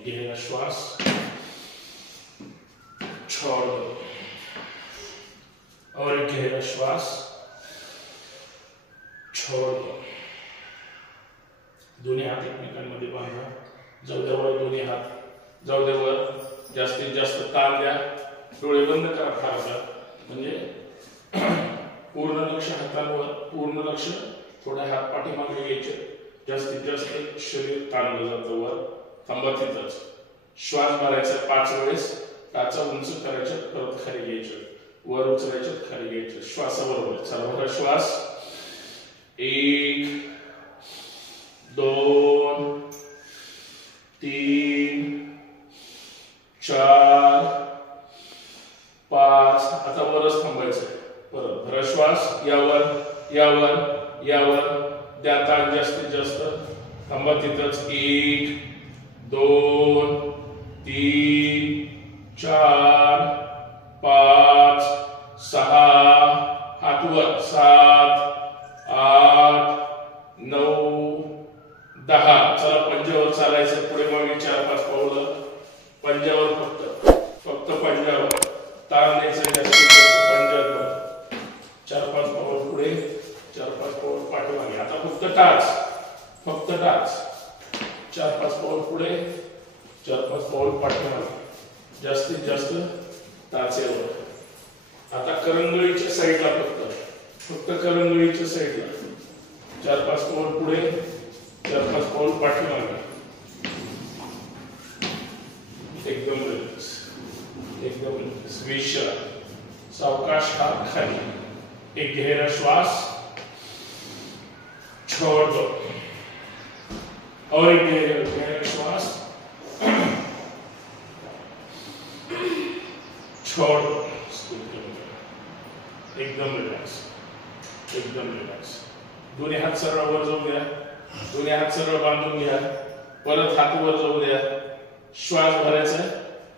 एक गहरा श्वास, छोड़ दो और एक गहरा श्वास, छोड़ दो। दोन्ही हात एकमेकांमध्ये बांधा, जाऊ द्या वर दोन्ही हात, जाऊ द्या वर, जास्तीत जास्त ताण द्या, डोळे बंद करा फारसा, म्हणजे पूर्ण लक्ष हातांवर, पूर्ण लक्ष थोडे हात पाठीमागे घ्यायचे, जास्तीत जास्त शरीर ताणलं जातं वर, थांबा तिथंच। श्वास भरायचा 5 वेळेस, टाचा उंच करायच्या, परत खाली घ्यायचं, वर उचलायचं, खाली घ्यायचं, श्वासाबरोबर। चला बघा श्वास, 1 2 3 4 5, आता वरच थांबायचं, परत भरा श्वास, यावर यावर यावर द्या ताण जास्तीत जास्त, थांबा तिथंच, 1 2 3 4 5 6, हात वर, 7 8 9 10। चला पंजावर चालायचं, पुढे मागे 4-5 पावलं, पंजावर फक्त पंजावर ताण द्यायचं जास्तीत जास्त, पंजावर 4-5 पावलं पुढे, 4-5 पावलं पाठीमागे। आता फक्त टाच, 4-5 पावलं पुढे, 4-5 पावलं पाठीमागे, जास्तीत जास्त टाचेवर। आता करंगळीच्या साईडला फक्त करंगळीच्या साईडला 4-5 पावलं पुढे, 4-5 पावलं पाठीमागे, एकदम रिलॅक्स, एकदम रिलॅक्स। विश्राम, सावकाश हात खाली, एक गहरा श्वास, छोड़ दो और एक गहरा श्वास, छोड़ दो, एकदम रिलॅक्स, एकदम रिलॅक्स। दोन्ही हात सरळ वर जाऊ द्या, दोन्ही हात सरळ बांधून घ्या, परत हात वर जाऊ द्या, श्वास भरायचा,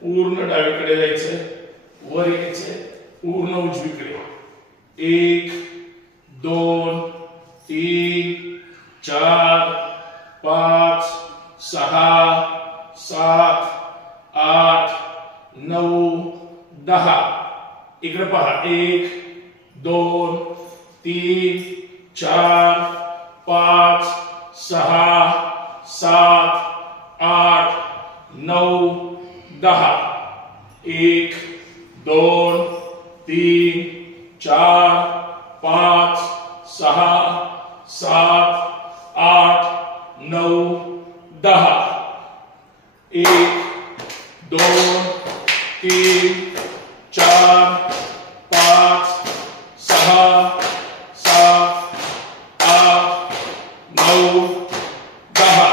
पूर्ण डावीकडे जायचं, वर यायचे, पूर्ण उजवीकडे, 1 2 3 4 5 6 7 8 9 10। इकडे पहा, 1 2 3 4 5 6 7 8 9 10। 1 2 3 4 5 6 7 8 9 10। 1 2 3 4 5 6 7 8 9 10।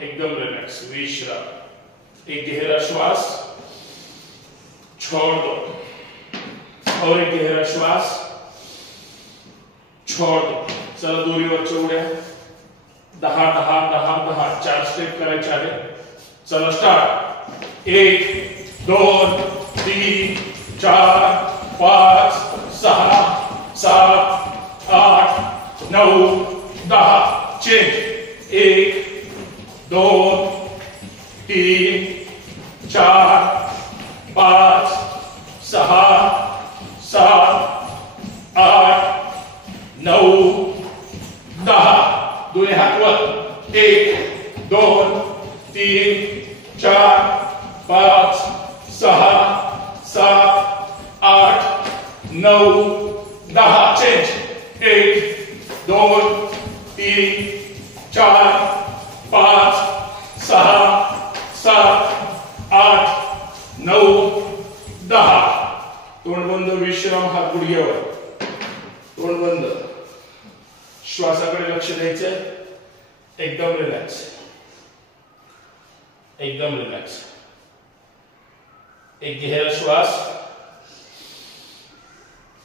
एकदम रिलॅक्स, विश्राम, एक गहरा श्वास, छोड़ दो और एक गहरा श्वास, छोड़ दो। चला दोरीवरच्या उड्या 10 10 10 10, 4 स्टेप करायचे आहे। चला स्टार्ट, 1 2 3 4 5 6 7 8 9 10। चेंज, 1 2 3 4 5 6 7 8 9 10। दोन्ही हात वर, 1 2 3 4 5 6 7 8 9 10। चेंज, 1 2 3 4 5 6 7 8 9 10। तोंड बंद, विश्राम, हात गुडघ्यावर, तोंड बंद, श्वासाकडे लक्ष द्यायचं, एकदम रिलॅक्स, एकदम रिलॅक्स। एक गहरा श्वास,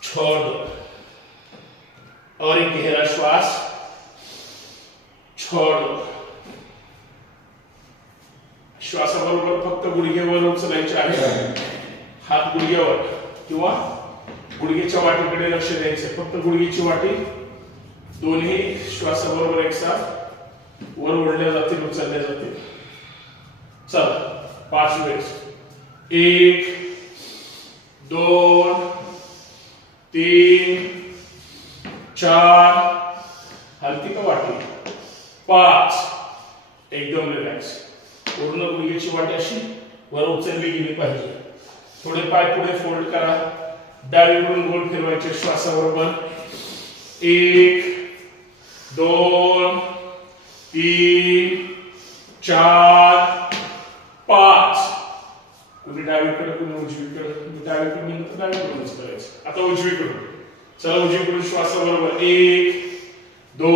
छोड़ दो और एक गहरा श्वास, छोड़ दो। श्वासाबरोबर फक्त गुडघ्यावर उचलायचे आहे, हात गुडघ्यावर किंवा गुडघ्याच्या वाटीकडे लक्ष द्यायचे, फक्त गुडघ्याची वाटी दोन्ही श्वासाबरोबर एकसाथ वर ओढल्या जातील, उचलल्या जातील। चला 5 वेळेस 1 2 3 4 हलती का वाटी 5 एकदम रिलॅक्स पूर्ण गुडघ्याची वाटी अशी वर उचलली गेली पाहिजे थोडे पाय पुढे फोल्ड करा डावीकडून गोल फिरवायचे श्वासाबरोबर 1 2 3 4 5 कुणी डावीकडे कुणी उजवीकडे डावीकडे डावीकडूनच करायचं आता उजवीकडून चला उजवीकडून श्वासाबरोबर 1 2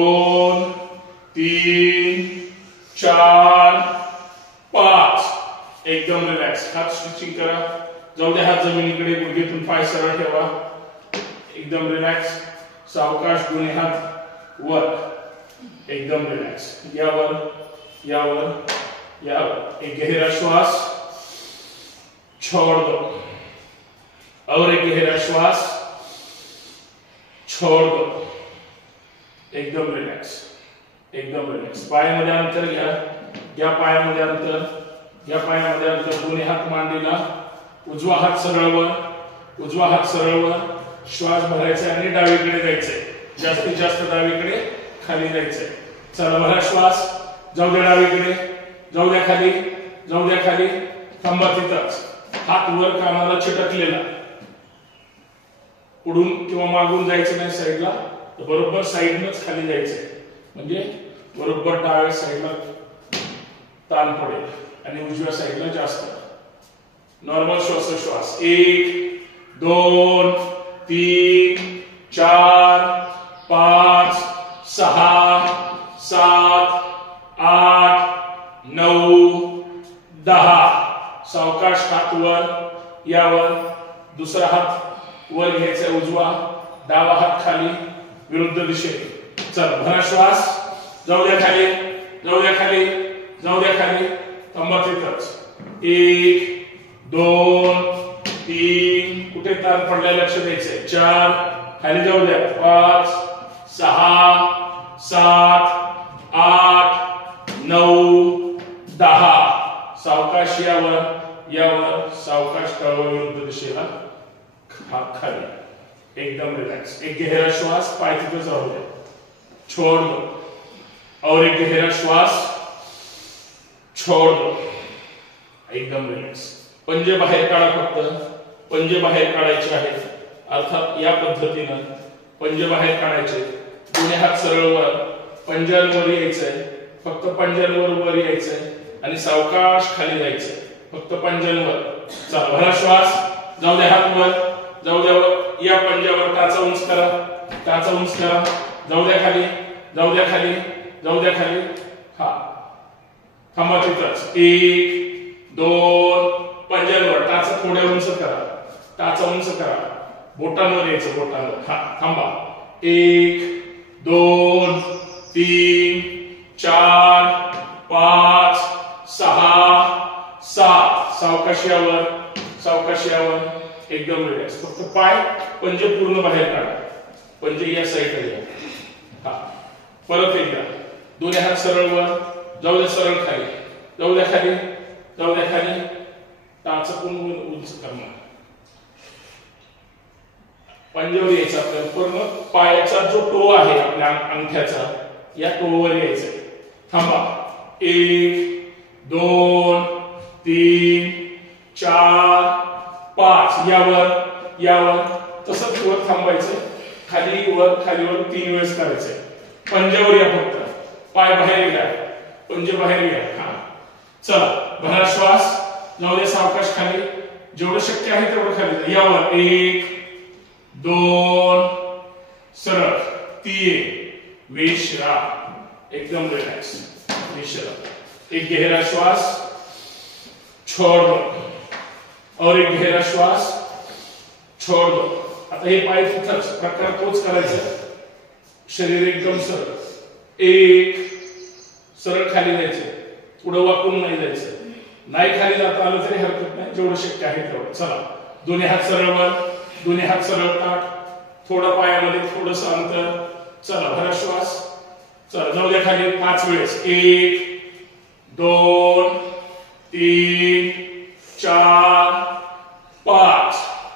3 4 5 एकदम रिलॅक्स हात स्ट्रेचिंग करा जाऊ द्या हात जमिनीकडे गुडघेतून पाय सरळ ठेवा एकदम रिलॅक्स सावकाश दोन्ही हात वर एकदम रिलॅक्स यावर यावर यावर एक गहरा श्वास छोड़ दो और एक गहरा श्वास छोड़ दो एकदम रिलॅक्स पायामध्ये अंतर घ्या या पायामध्ये अंतर दोन्ही हात मांडीला उजवा हात सरळ वर श्वास भरायचा आणि डावीकडे जायचंय जास्तीत जास्त डावीकडे खाली जायचंय चला भरा श्वास जाऊ द्या डावीकडे जाऊ द्या खाली थांबा तिथंच हात वर कानाला चिटकलेला पुढून किंवा मागून जायचं नाही साईडला तर बरोबर साईडनच खाली जायचंय म्हणजे बरोबर डाव्या साईडला ताण पडेल आणि उजव्या साईडला जास्त नॉर्मल श्वास 1 2 3 4 5 6 7 8 9 10 सावकाश हात वर यावर दुसरा हात वर घ्यायचा उजवा डावा हात खाली विरुद्ध दिशेने चल भरा श्वास जाऊ द्या खाली थांबा तिथंच 1 2 3 कुठे ताण पडल्या लक्ष द्यायचंय 4 खाली जाऊ द्या 5 6 7 8 9 10 सावकाश यावर सावकाश तळवा विरुद्ध दिशेला हात खाली एकदम रिलॅक्स एक गहरा श्वास पाय तिथे जाऊ द्या छोड़ दो और एक गहरा श्वास छोड़ दो एकदम रिलॅक्स पंजे बाहेर काढा फक्त पंजे बाहेर काढायचे आहेत अर्थात या पद्धतीने पंजे बाहेर काढायचे दोन्ही हात सरळ वर पंजांवर यायचंय फक्त पंजांवर वर यायचंय आणि सावकाश खाली जायचंय फक्त पंजांवर चला भरा श्वास जाऊ द्या हात वर जाऊ द्या या पंजावर टाचा उंच करा जाऊ द्या खाली हा थांबा तिथंच 1 2 पंजांवर टाचा थोड्या उंच करा बोटांवर यायचं हा थांबा 1 2 3 4 5 6 7 सावकाश यावर एकदम रिलॅक्स फक्त पाय पंजे पूर्ण बाहेर काढा पंजे या साईडला या हा परत एकदा दोन्ही हात सरळ वर जाऊ द्या सरळ खाली जाऊ द्या खाली टाच उंच करणार पंजावर यायचा आपल्याला पूर्ण पायाचा जो टो आहे आपल्या अंगठ्याचा या टोवर यायचं थांबा 1 2 3 4 5 यावर तसंच वर थांबायचं खाली वर 3 वेळेस करायचंय पंजावर या फक्त पाय बाहेर घ्या पंजे बाहेर घ्या हा चला भरा श्वास जाऊ दे सावकाश खाली जेवढं शक्य आहे तेवढं खाली यावर 1 2 सरळ 3 विश्राम एकदम रिलॅक्स विश्राम एक गहरा श्वास छोड़ दो और एक गहरा श्वास छोड़ दो आता हे पाय तिथंच प्रकार तोच करायचा शरीर एकदम सरळ एक सरळ खाली जायचं पुढे वाकून नाही जायचं नाही खाली जाता आलं तरी हरकत नाही जेवढं शक्य आहे तेवढं चला दोन्ही हात सरळ वर दोन्ही हात सरळ ताट थोडं पायामध्ये थोडस अंतर चला भरा श्वास चला जाऊ द्या खाली 5 वेळेस 1 2 3 4 5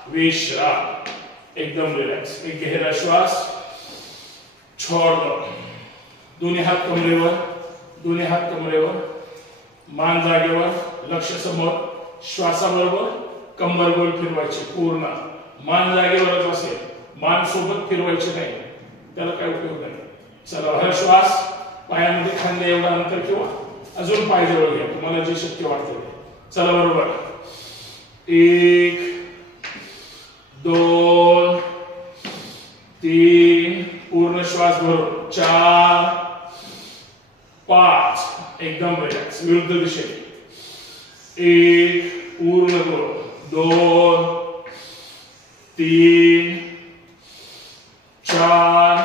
विश्राम, एकदम रिलॅक्स. एक गहरा श्वास, छोड़ दो. दोन्ही हात कमरेवर, दोन्ही हात कमरेवर, मान जागेवर, लक्ष समोर. श्वासाबरोबर कंबर गोल फिरवायची पूर्ण. मान जागेवरच असेल, मान सोबत फिरवायची नाही, त्याला काय उपयोग नाही. चला, हा श्वास पायामध्ये खांद्या एवढा अंतर किंवा अजून पाय जवळ घ्या, तुम्हाला जे शक्य वाटते. चला, बरोबर. 1 2 3 पूर्ण श्वास भरून. 4 5 एकदम रिलॅक्स. विरुद्ध दिशेने. 1 पूर्ण करून. 2 3 4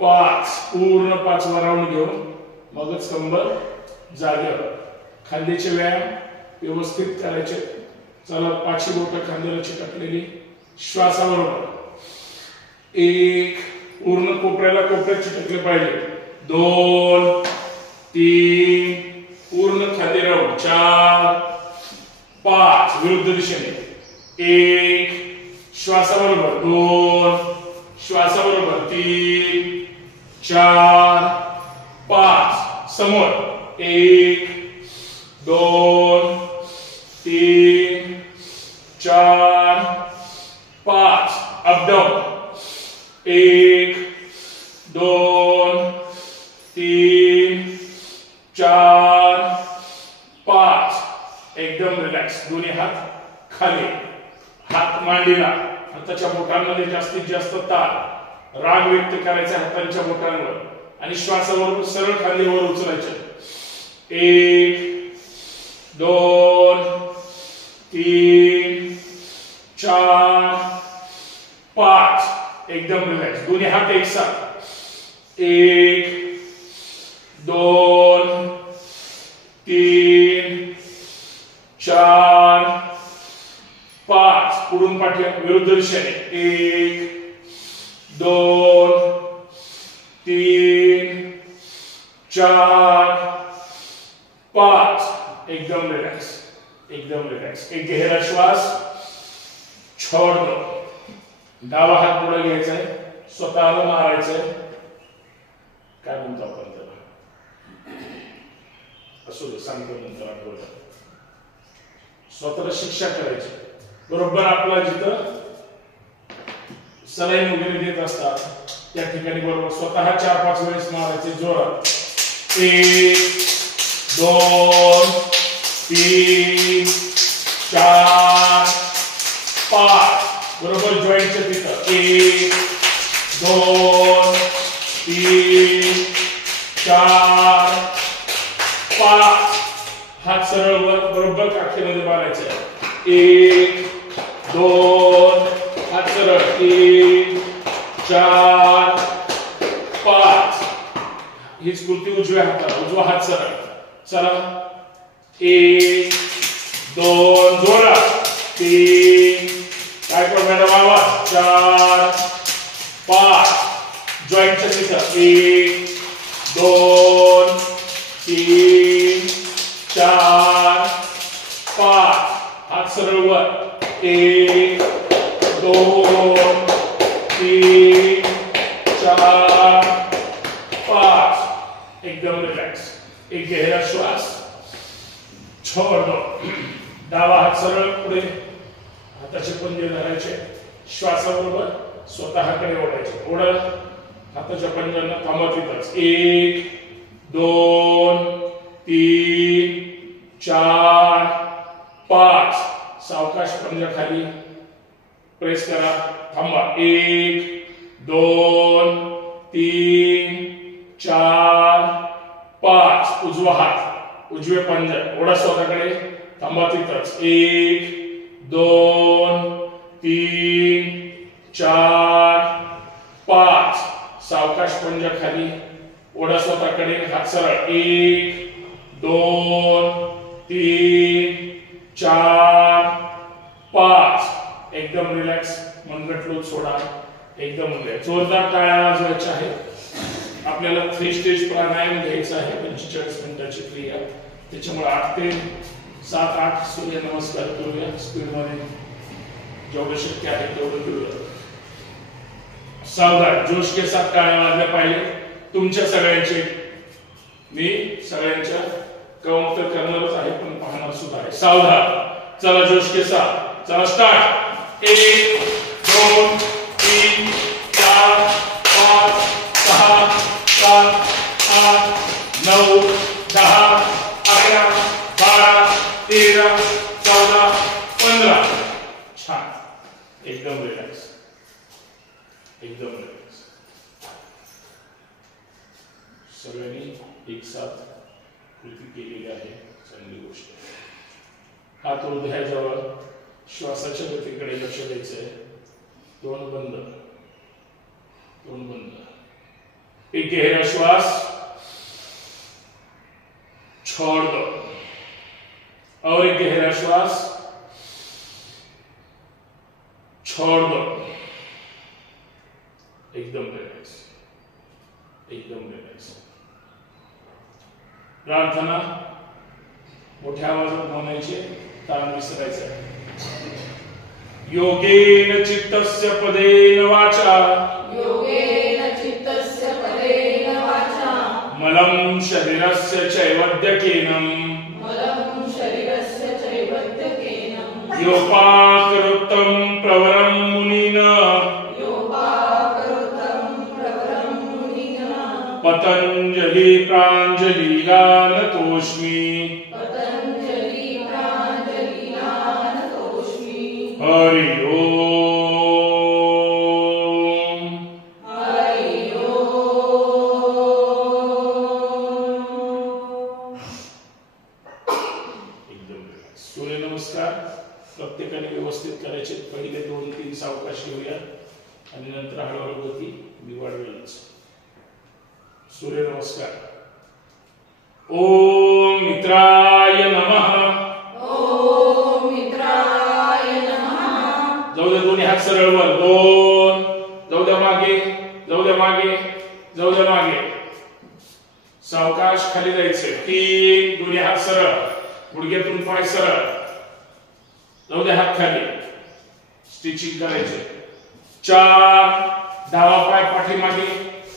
5 पूर्ण 5वा राऊंड घेऊन मगच कंबर जागेवर. खांद्याचे व्यायाम व्यवस्थित करायचे. चला, 5 बोटं खांद्याला चिटकलेली. श्वासाबरोबर 1 पूर्ण कोपऱ्याला कोपऱ्यात चिटकले पाहिजे. 2 3 पूर्ण खांदे राऊंड. 4 5 विरुद्ध दिशेने. 1 श्वासाबरोबर. 2 श्वासाबरोबर. 3 4 5 समोर. 1 2 3 4 5 अप डाऊन. 1 2 3 4 5 एकदम रिलॅक्स. दोन्ही हात खाली, हात मांडीला. हाताच्या बोटांमध्ये जास्तीत जास्त ताण, राग व्यक्त करायचा हातांच्या बोटांवर आणि श्वासाबरोबर सरळ खांदे वर उचलायचे. 1 2 3 4 5 एकदम रिलॅक्स. दोन्ही हात एकसाथ. 1 2 3 4 5 पुढून पाठी विरुद्ध दिशेने. 1 2 3 4 5 एकदम रिलॅक्स, एकदम रिलॅक्स. एक गहरा श्वास, छोड़ दो. डावा हात पुढे घ्यायचा आहे, स्वतःला मारायचंय. काय म्हणतो आपण त्याला, असू दे, सांगतो नंतर आठवलं. स्वतःला शिक्षा करायची. बरोबर आपला जिथं सलाईन वगैरे देत असतात त्या ठिकाणी बरोबर स्वतः 4-5 वेळेस मारायचे जोरात. 1 2 3 4 5 बरोबर जॉईंटच्या तिथं. 1 2 3 4 5 हात सरळ वर बरोबर काखेमध्ये मारायचे. 1 2 हात सरळ. 3 4 5 हीच कृती उजव्या हाताला. उजवा हात सरळ. चला, 1 2 जोरात. 3 काय कर मॅडम आवाज. 4 5 जॉईंटच्या तिथं. 1 2 3 4 5 हात सरळ वर. 1 2 3 4 5 एकदम रिलॅक्स. एक गहरा श्वास, छोड़ दो. डावा हात सरळ पुढे, हाताचे पंजे धरायचे. श्वासाबरोबर स्वतःकडे ओढायचे. ओढत हाताच्या पंजांना थांबत येतच. 1 2 3 4 5 सावकाश पंजा खाली प्रेस करा. थांबा. 1 2 3 4 5 उजवा हात उजवे पंजा ओढा स्वतःकडे. थांबा तिथंच. 1 2 3 4 5 सावकाश पंजा खाली ओढा स्वतःकडे. हात सरळ. 1 2 3 4 5 एकदम रिलॅक्स. मनगट लोट सोडा. एकदम रिलॅक्स. जोरदार टाळ्या वाजवायच्या आहे. आपल्याला 3 स्टेज प्राणायाम घ्यायचा आहे. 45 मिनिटाची क्रिया. त्याच्यामुळे 8 ते 7-8 सूर्य नमस्कार करूया स्पीड मध्ये, जेवढं शक्य आहे तेवढं करूया. सावधान, जोश के साथ टाळ्या वाजल्या पाहिजे तुमच्या सगळ्यांचे. मी सगळ्यांच्या काउंट तर करणारच आहे पण पाहणार सुद्धा आहे. सावधान, चला जोश के साथ, चला स्टार्ट. 1 2 3 4 5 6 7 8 9 10 11 12 13 14 15. छान, एकदम रिलॅक्स, एकदम रिलॅक्स. सगळ्यांनी एक साथ कृती केलेली आहे, चांगली गोष्ट. हात हृदयाजवळ, श्वासाच्या गतीकडे लक्ष द्यायचंय. तोंड बंद, तोंड बंद. एक गहरा श्वास, छोड़ दो. और एक गहरा श्वास, छोड़ दो. एकदम रिलॅक्स, एकदम रिलॅक्स. प्रार्थना मोठ्या आवाजात म्हणायची, ताण विसरायचा. योगेन चित्तस्य पदेन वाचा, योगेन चित्तस्य पदेन वाचा, मलं शरीरस्य चैवद्यकेनं, मलं शरीरस्य चैवद्यकेनं, योपाकरोत्तं प्रवरं मुनिना, योपाकरोत्तं प्रवरं मुनिना, पतंजलि प्राञ्जलिला नतोऽस्मि, पतंजलि प्राञ्जलिना नतोऽस्मि. हरि ओम. हरि ओम. एकदम सूर्यनमस्कार प्रत्येकाने व्यवस्थित करायचे. पहिले 2-3 सावकाश घेऊया आणि नंतर हळूहळू गती वाढवेलच. सूर्यनमस्कार. ओम मित्राय नमः. ओम मित्राय नमः. जाऊ द्या दोन्ही हात सरळ वर. 2 जाऊ द्या मागे, जाऊ द्या मागे, जाऊ द्या मागे. सावकाश खाली जायचे. 3 दोन्ही हात सरळ, गुडघ्यातून पाय सरळ, जाऊ द्या हात खाली. स्टिचिंग करायचे. 4 डावा पाय पाठीमागे,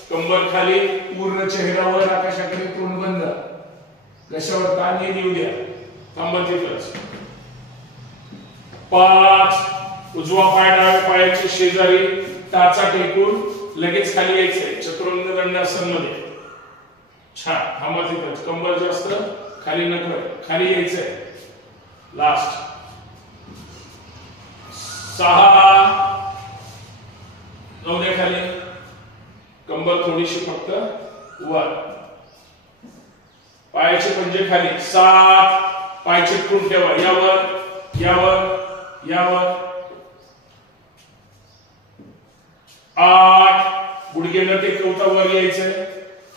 कंबर खाली, पूर्ण चेहऱ्यावर, आकाशाकडे, तोंड बंद. घशावर कान येऊ द्या, थांबा तिथंच. 5 उजवा पाय डाव्या पायाच्या शेजारी, टाचा टेकून लगेच खाली यायचंय चतुरंग दंडासन मध्ये. छान, थांबा तिथंच. कंबर जास्त खाली नको, खाली यायचंय. लास्ट 6 जाऊ द्या खाली, कंबर थोडीशी फक्त वर, पायाचे पंजे खाली. 7 पाय चिटकून ठेवा, यावर यावर यावर. 8 गुडघे न टेकवता वर यायचंय.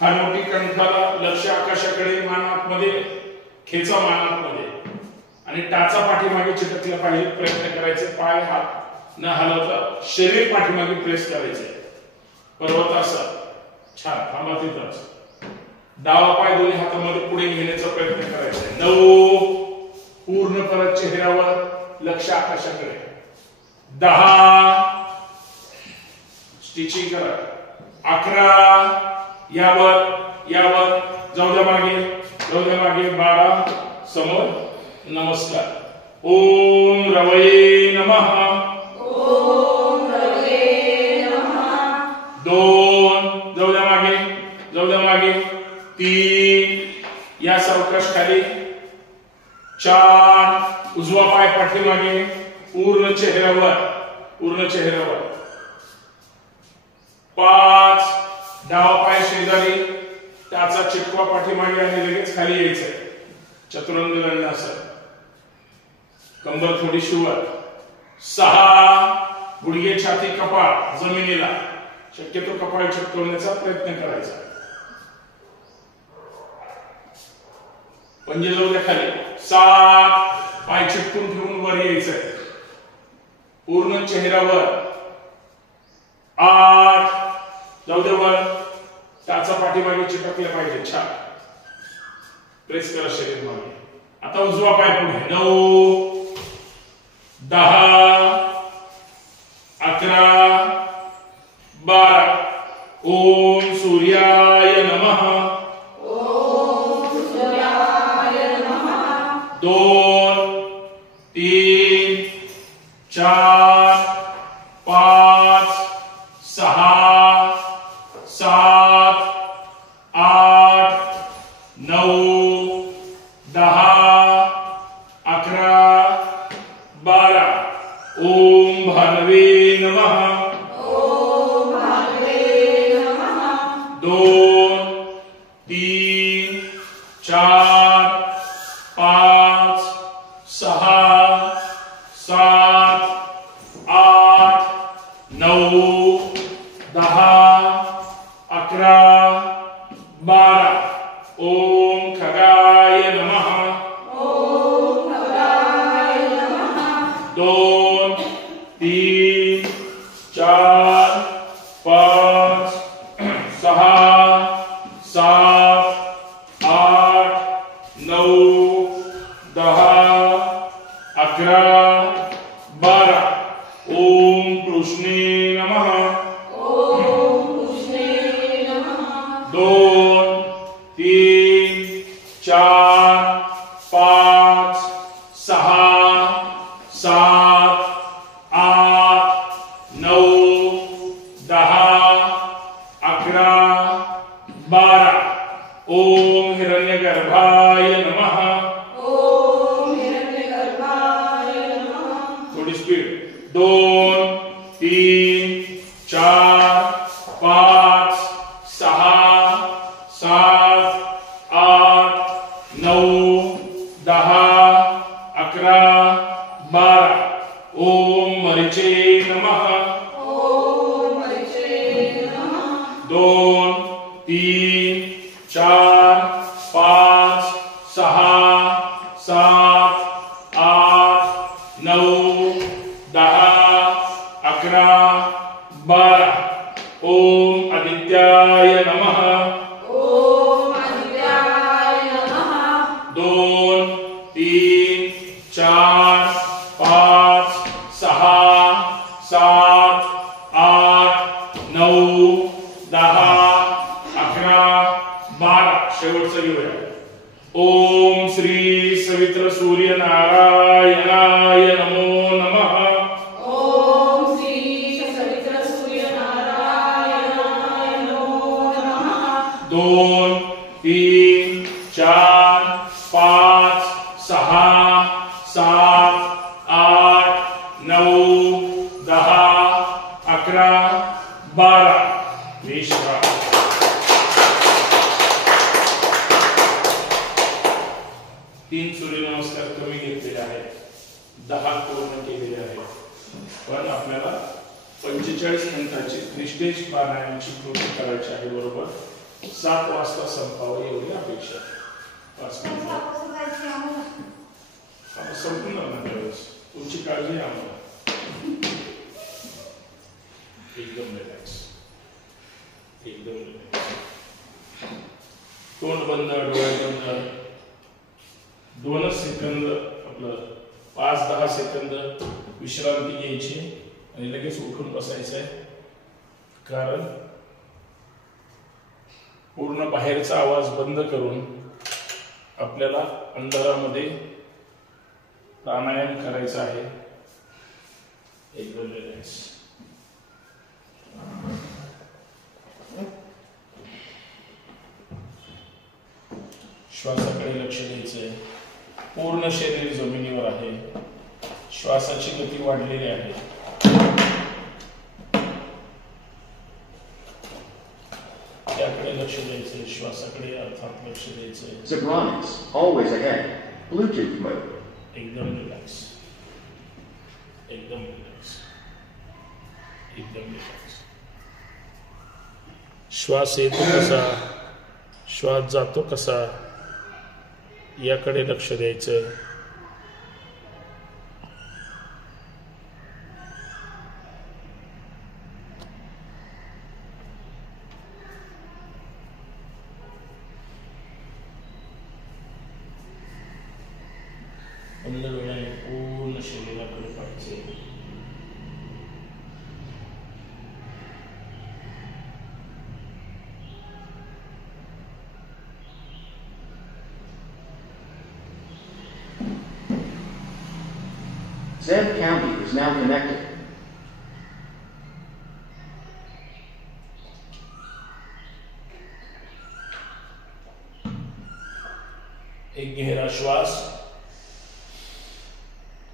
हानोटी कंठाला, लक्ष आकाशाकडे, मान आतमध्ये खेचा, मान आतमध्ये, आणि टाचा पाठीमागे चिटकला पाहिजे. प्रयत्न करायचे. पाय हात न हलवता शरीर पाठीमागे प्रेस करायचे. पर्वतासन. छान, थांबा तिथंच. डावा पाय दोन्ही हातामध्ये पुढे घेण्याचा प्रयत्न करायचा. 9 पूर्ण परत चेहऱ्यावर, लक्ष आकाशाकडे. 10 स्टिचिंग करा. 11 यावर यावर, जाऊ द्या मागे, जाऊ द्या मागे. 12 समोर नमस्कार. ओम रवये नमः. ओम रवये नमः. 2 जाऊ द्या मागे, जाऊ द्या मागे. 3 या सावकाश खाली. 4 उजवा पाय पाठीमागे, पूर्ण चेहऱ्यावर, पूर्ण चेहऱ्यावर. 5 डावा पाय शेजारी, त्याचा चिटकवा पाठीमागे आणि लगेच खाली यायचंय. चतुरंग दंडासन. कंबर थोडीशी वर. 6 गुडघे, छाती, कपाळ जमिनीला, शक्यतो कपाळ चिटकवण्याचा प्रयत्न करायचा. पंजे जाऊ द्या खाली. 7 पाय चिटकून ठेवून वर यायचंय, पूर्ण चेहऱ्यावर. 8 जाऊ दे वर, त्याचा पाठीमागे चिटकले पाहिजे. छान. प्रेस करा शरीर मागे. आता उजवा पाय पुढे. 9 10 11 12. ओम सूर्याय नमः. ओम सूर्याय नमः. 2 3 4 5 6 7 8 9 10 11 12. ओम भानवे नमः. ओम भानवे नमः. 2 3 4 5 6 7 8 9 10 11 12. ओम खगाय नमः. ओम खगाय नमः. 2 3 4 5 6 7 8 9 10 11 12. ओम कृष्णे नमः. ओम कृष्णे नमः. 2 3 4 5 6 7 8 9 10 11 12. ओम हिरण्यगर्भाय नमः. ओम हिरण्यगर्भाय नमः. थोड़ी स्पीड. 2 3 4 5 6 7 8 9 10 11 12. ओम मरीचे नमः. ओम परिचय नमः. 2 3 4 5 6 7 8 9 10 11 12. ओम आदित्याय नमः. ओम आदित्याय नमः. 2 3 4 5 6 7 8 9 10 11 12. शेवटचं घेऊया. ओम श्री सवित्र सूर्य नारायणाय नमो नमः. ओम श्री सवित्र सूर्य नारायणाय नमो नमः. 2 3 4 5 6 7 8 9 10 11 12. विश्राम. तीन सूर्यनमस्कार कमी घेतलेले आहेत. 10 पूर्ण केलेले आहेत. पण आपल्याला 45 मिनिटाची निष्ठेची प्राणायामाची कृती करायची आहे. बरोबर 7 वाजता संपावं एवढी अपेक्षा. 5 मिनिटं आता संपून जाणार त्यावेळेस. तुमची काळजी आहे आम्हाला. एकदम रिलॅक्स. एकदम रिलॅक्स. तोंड बंद, डोळे बंद. 2 सेकंद आपलं 5-10 सेकंद विश्रांती घ्यायची आणि लगेच उठून बसायचं आहे. कारण पूर्ण बाहेरचा आवाज बंद करून आपल्याला अंधारामध्ये प्राणायाम करायचा आहे. एकदम रिलॅक्स. श्वासाकडे लक्ष द्यायचंय. पूर्ण शरीर जमिनीवर आहे. श्वासाची गती वाढलेली आहे. त्याकडे लक्ष द्यायचंय. श्वासाकडे अर्थात लक्ष द्यायचंय. Zebronics, always ahead. Bluetooth mode. एकदम रिलॅक्स. एकदम रिलॅक्स. एकदम रिलॅक्स. श्वास येतो कसा, श्वास जातो कसा, याकडे लक्ष द्यायचं. बंद डोळ्याने पूर्ण शरीराकडे पाहायचे. Zeb County is now connected. एक गहरा श्वास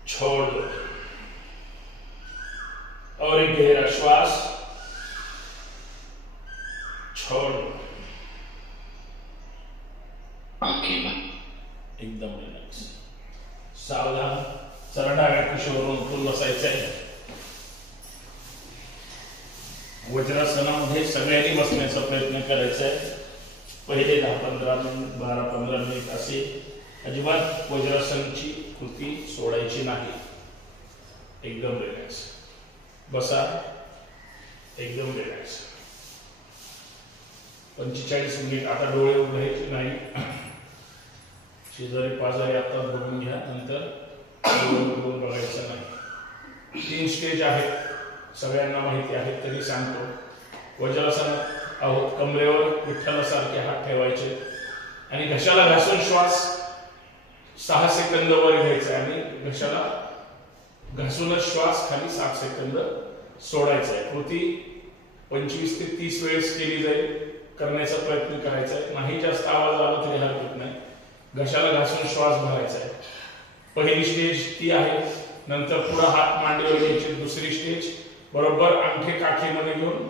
छोड़ दो और एक गहरा श्वास छोड़ दो. एकदम रिलॅक्स. सावधान. जरा डाव्या कुशीवरून उठून बसायचंय. वज्रासनामध्ये सगळ्यांनी बसण्याचा प्रयत्न करायचा आहे. पहिले 10-15 मिनिट 12-15 मिनिट असे अजिबात वज्रासनची कृती सोडायची नाही. एकदम रिलॅक्स बसा. एकदम रिलॅक्स. 45 मिनिट. आता डोळे उघडायचे नाही. शेजारी पाजारी आता बघून घ्या. नंतर डोळे बघायचं नाही. 3 स्टेज आहेत. सगळ्यांना माहिती आहे तरी सांगतो. वज्रासन आहोत. कमरेवर विठ्ठलासारखे हात ठेवायचे आणि घशाला घासून श्वास 6 सेकंद वर घ्यायचा आणि घशाला घासूनच श्वास खाली 7 सेकंद सोडायचा आहे. कृती 25 ते 30 वेळेस केली जाईल. करण्याचा प्रयत्न करायचा आहे. नाही जास्त आवाज आला तरी हरकत नाही. घशाला घासून श्वास भरायचा आहे. पहिली स्टेज ती आहे. नंतर पुढे हात मांडीवर घ्यायचे. दुसरी स्टेज बरोबर अंगठे काठीमध्ये घेऊन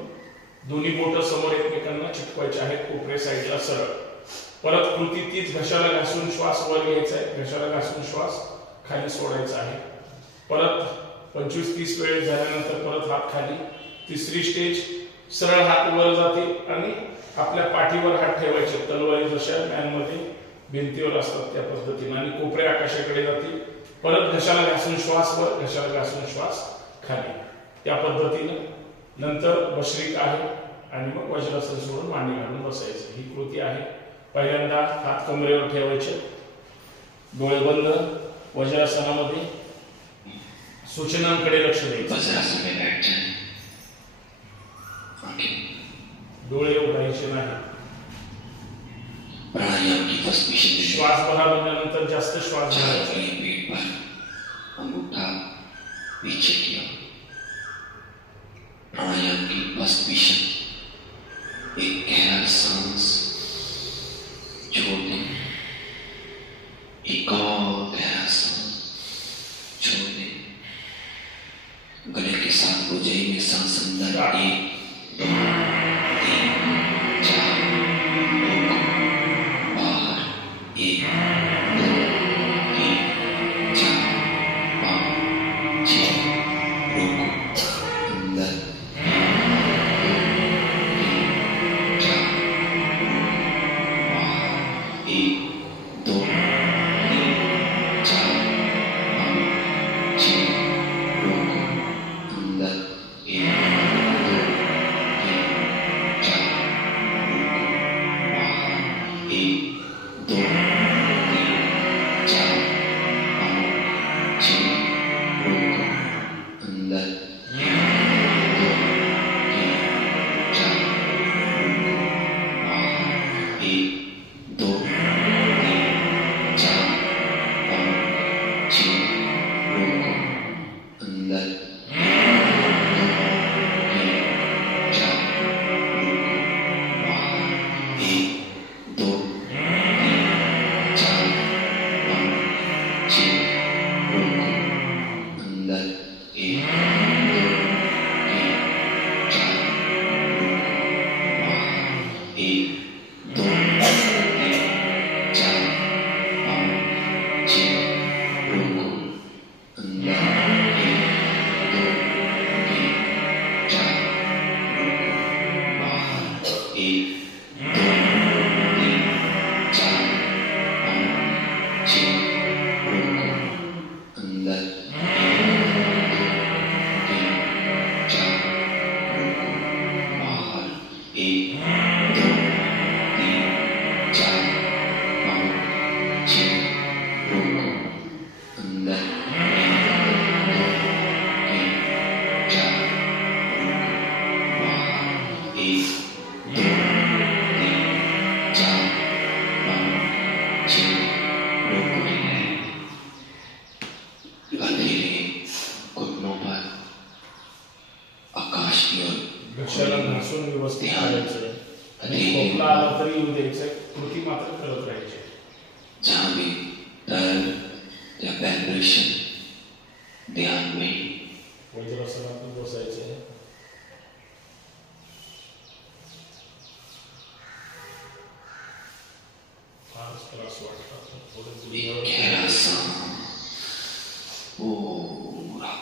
दोन्ही बोट समोर एकमेकांना चिटकवायचे आहेत. कोपरे साईडला सरळ. परत कृती तीच. घशाला घासून श्वास वर घ्यायचा आहे. घशाला घासून श्वास खाली सोडायचा आहे. परत 25-30 वेळ झाल्यानंतर परत हात खाली. तिसरी स्टेज सरळ हात वर जाते आणि आपल्या पाठीवर हात ठेवायचे. तलवारी जशा मॅनमध्ये भिंतीवर असतात त्या पद्धतीने आणि कोपरे आकाशाकडे जातील. परत घशाला घासून श्वास वर. घशाला घासून श्वास खाली. त्या पद्धतीने नंतर भस्त्रिका आहे आणि मग वज्रासन सोडून मांडी घालून बसायचं. ही कृती आहे. पहिल्यांदा हात कमरेवर ठेवायचे. डोळे बंद. वज्रासनामध्ये सूचनांकडे लक्ष द्यायचं. डोळे उघडायचे नाही. श्वास बाहेर बनल्यानंतर जास्त श्वास घ्यायचा. पीछे किया. प्राणायाम की मस्तिष्क एक गहरा सांस छोड़ दें. एक और गहरा सांस छोड़ दें. गले के साथ बुझाई में सांस अंदर. 1 2 3 4 बाहर. 1 2 3 4 5 6 रोको. अंदर. 1 2 3 4 5 6 रोको. अंदर. 1 2 3 4 रोको. बाहर. 1 2 3 4 5 6 रोको. अंदर. 1 2 3 4 रोको. बाहर. 1 2 3 4 5 6 रोको. अंदर. 1 2 3 4 5 6 रोको. अंदर. 1 2 3 4 रोको. बाहर. 1 2 3 4 5 6 रोको. अंदर. 1 2 3 4 रोको. बाहर. 1 2 3 4 5 6 रोको. अंदर. 1 2 3 4 रोको. बाहर. 1 2 3 4 5 6 रोको. अंदर. एक दो तीन चार पाँच छः रोको अंधेरे घुटनों पर आकाश की ओर घशाला घासून व्यवस्थित करायचं आणि खोकला आला तरी येऊ द्यायचं कृती मात्र करत राहायचे जहाँ भी दर्द या वाइब्रेशन ध्यान में वज्रासनात बसायचे फारच त्रास वाटतात थोडं एक गहरा सांस पूरा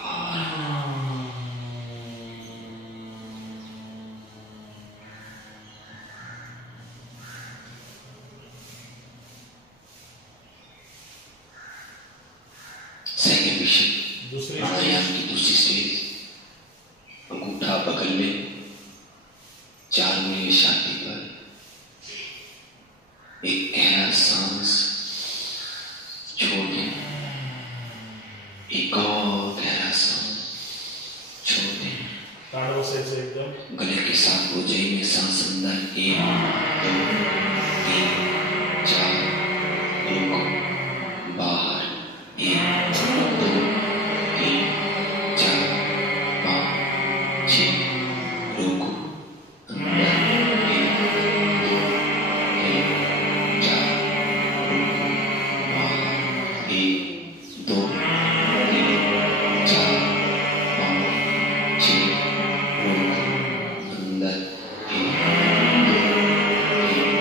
सेकंड मिशन दुसरी प्राणायाम की दूसरी स्टेज अंगूठा बगल में 4 उंगली छाती पर एक गहरा सांस छोड़ दें एक और गहरा सांस छोड़ दें ताड़ बसायचं एकदम गले के साथ ऊंचाई में सांस अंदर 1 2 3 4 रुको बाहर 1 2 3 4 5 6 रुको अंदर 1 2 3 4 रुको बाहर 1 2 3 4 5 6 रुको अंदर 1 2 3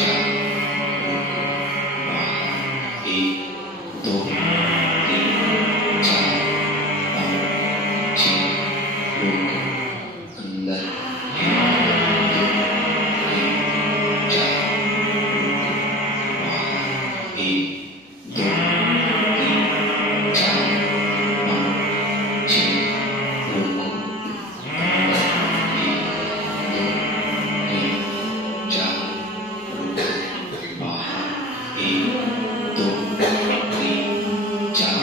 4 रुको बाहर 1 2 3 4 5 6 रुको अंदर 1 2 3 4 रुको बाहर 1 2 3 4 5 6 रुको अंदर 1 2 3 4 रुको बाहर 1 2 3 4 5 6 रुको अंदर 1 2 3 4 रुको बाहर 1 2 3 4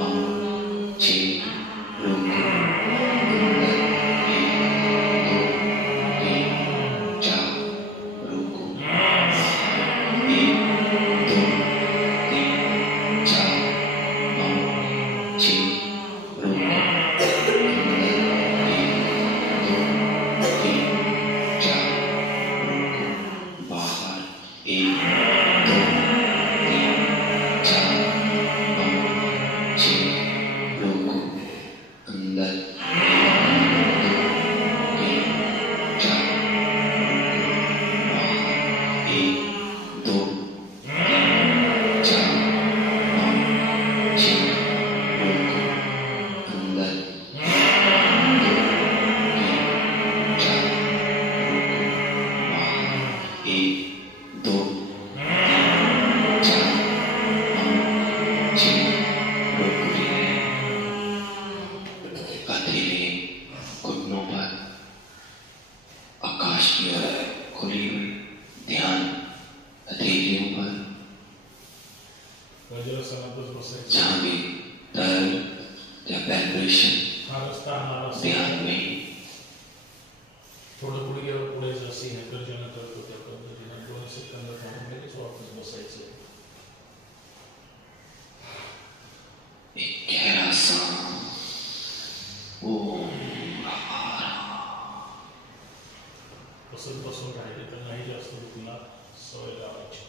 5 6 रुको अंदर 1 2 3 4 रुको बाहर 1 2 3 4 5 6 रुको अंदर 1 2 3 4 5 6 रुको अंदर 1 2 3 4 रुको बाहर 1 2 3 4 5 6 रुको अंधेरे घुटनों पर आकाश की ओर खुली हुई ध्यान हथेलियों पर वज्रासनातच बसायचं जहाँ भी दर्द या वाइब्रेशन फारच ताण आला असेल ध्यान में थोडं गुडघ्यावर पुढे जशी गर्जना करतो त्या पद्धतीने 2 सेकंद थांबून लगेच वापस बसायचं एक गहरा सांस बसत बसून राहिले तर नाही जास्त दुखणार सवय लावायची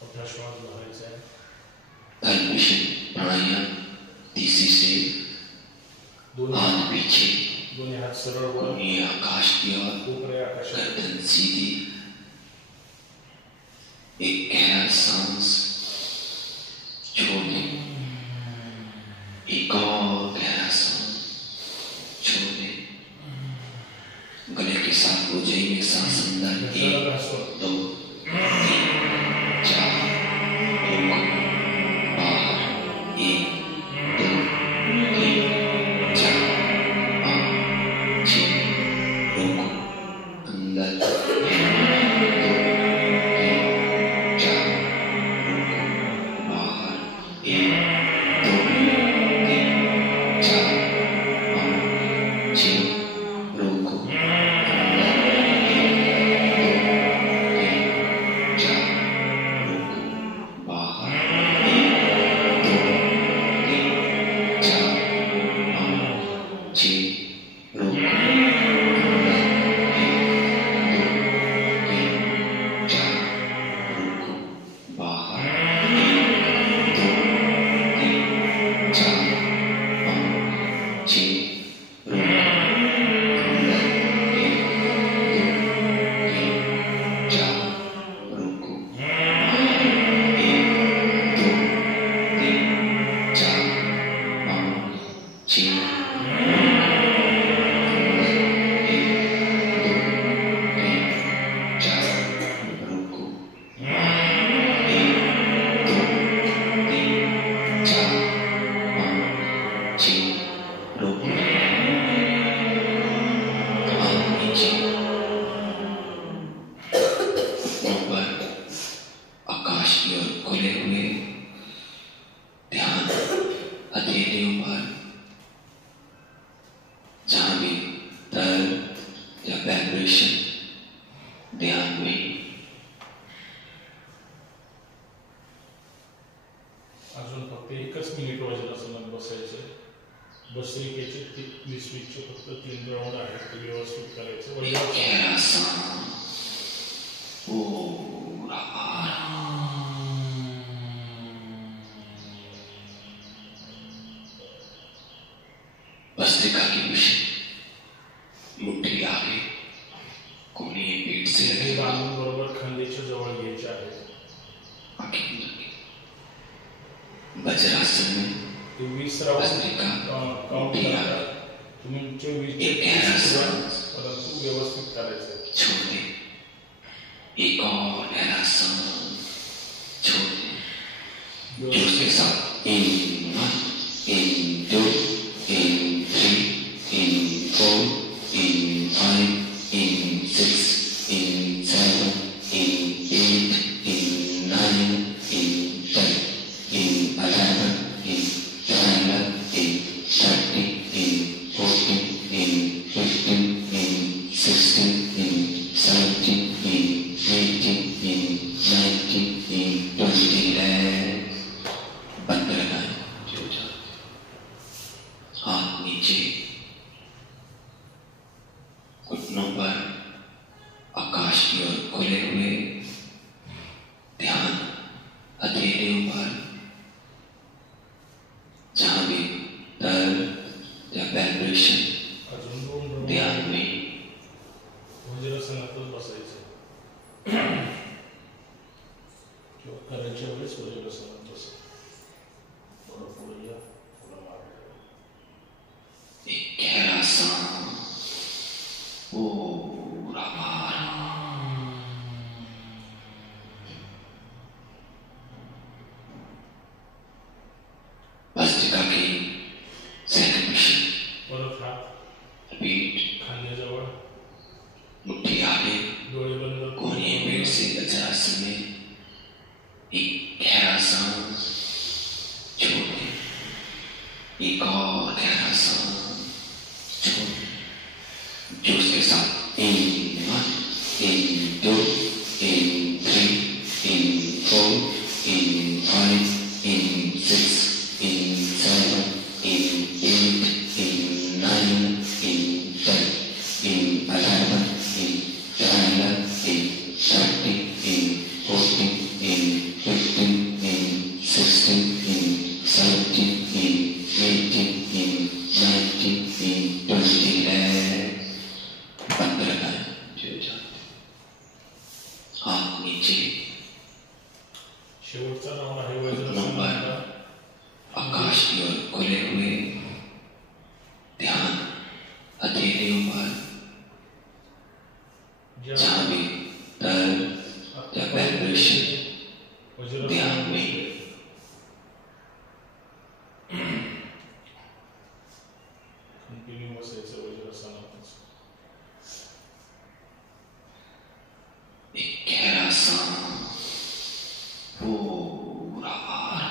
मोठा श्वास भरायचा आहे थर्ड मिशन प्राणायाम तीसरी स्टेज हाथ पीछे दोन्ही हात सरळ वर उंगली आकाश की ओर कोपरे आकाशात गर्दन सीधी एक गहरा सांस छोड़ दें एक और गहरा सांस छोड़ दें गले के साथ ऊंचाई में सांस अंदर 1 2 3 4 रुको बाहर 1 2 3 4 5 6 रुको अंदर 1 2 3 4 रुको बाहर 1 2 3 4 5 अजून फक्त एकच मिनिट वज्रासनात बसायचे. भस्त्रिकेचे 20-20चे फक्त 3 राऊंड आहेत, ते व्यवस्थित करायचे. भस्त्रिका के पीछे मुट्ठी आगे कोणी पीठ से लगे बांधून बरोबर खांद्याच्या जवळ घ्यायचे आहे. वज्रासन में 20 राउंड भस्त्रिका काउंट करा. तुमचे 20 परंतु व्यवस्थित करायचे. छोड़ दे. एक और गहरा सांस छोड़ दे. जोश के साथ in 1, in 2, in 3, in 4, in 5, in 6, in 7, in 8, in 9, in 10, in 11, in 12, in 13, in 14, in 15, in 16, in 17, in 18, in 19, in 20. बंद लगाए. जो जाते हाथ नीचे, घुटनों पर आकाश की ओर खुले हुए, ध्यान हथेलियों पर. जहां भी दर्द या वाइब्रेशन अजून 2 राउंड ध्यान में वज्रासनातच बसायचे. किंवा करायच्या वेळेस वज्रासनात बसायचे. थोडं पुढे या, थोडं मागे. एक गहरा सांस पूरा बाहर. भस्त्रिका की सेकंड परत हात रिपीट. खांद्याजवळ, मुट्ठी आगे डोळे बंद. कोने पेट से वज्रासन में एक गहरा सांस छोड़ दे. एक और गहरा सांस छोड़ दे. जोश के साथ in 1, in 2, in 3, in 4, in 5, in 6, in 7, in 8, in 9, in 10, in 11, in 12, in 13, in 14, in 15, in 16, in 17, in 18, in 19, in 20. बंद लगाए. जो जाते हाथ नीचे, शेवटचा राऊंड आहे घुटनों पर वज्रासनाचा. आकाश की ओर खुले हुए, ध्यान हथेलियों पर. जहां भी दर्द या वाइब्रेशन ध्यान में. कंटिन्यू बसायचं वज्रासनातच. एक गहरा सांस पूरा बाहर.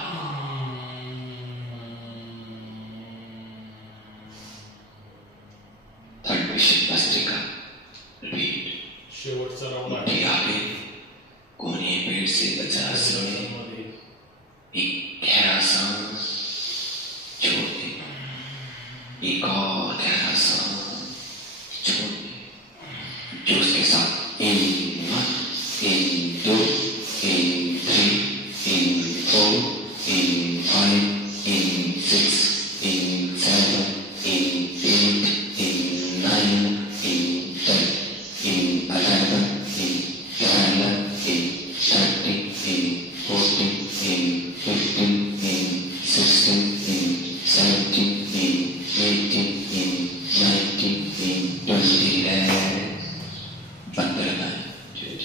वाइब्रेशन भस्त्रिका रिपीट शेवटचा राऊंड मुट्ठी आगे कोने पेट से बचा सके एक गहरा सांस छोड़ दे एक और गहरा सांस छोड़ दे जो उसके साथ in 1 in 2 in 3 in 4 in 5 in 6 in 7, in 8, in 9, in 10, in 11, in 12, in 13, in 14, in 15, in 16, in 17, in 18, in 19, in 20. बंद करना है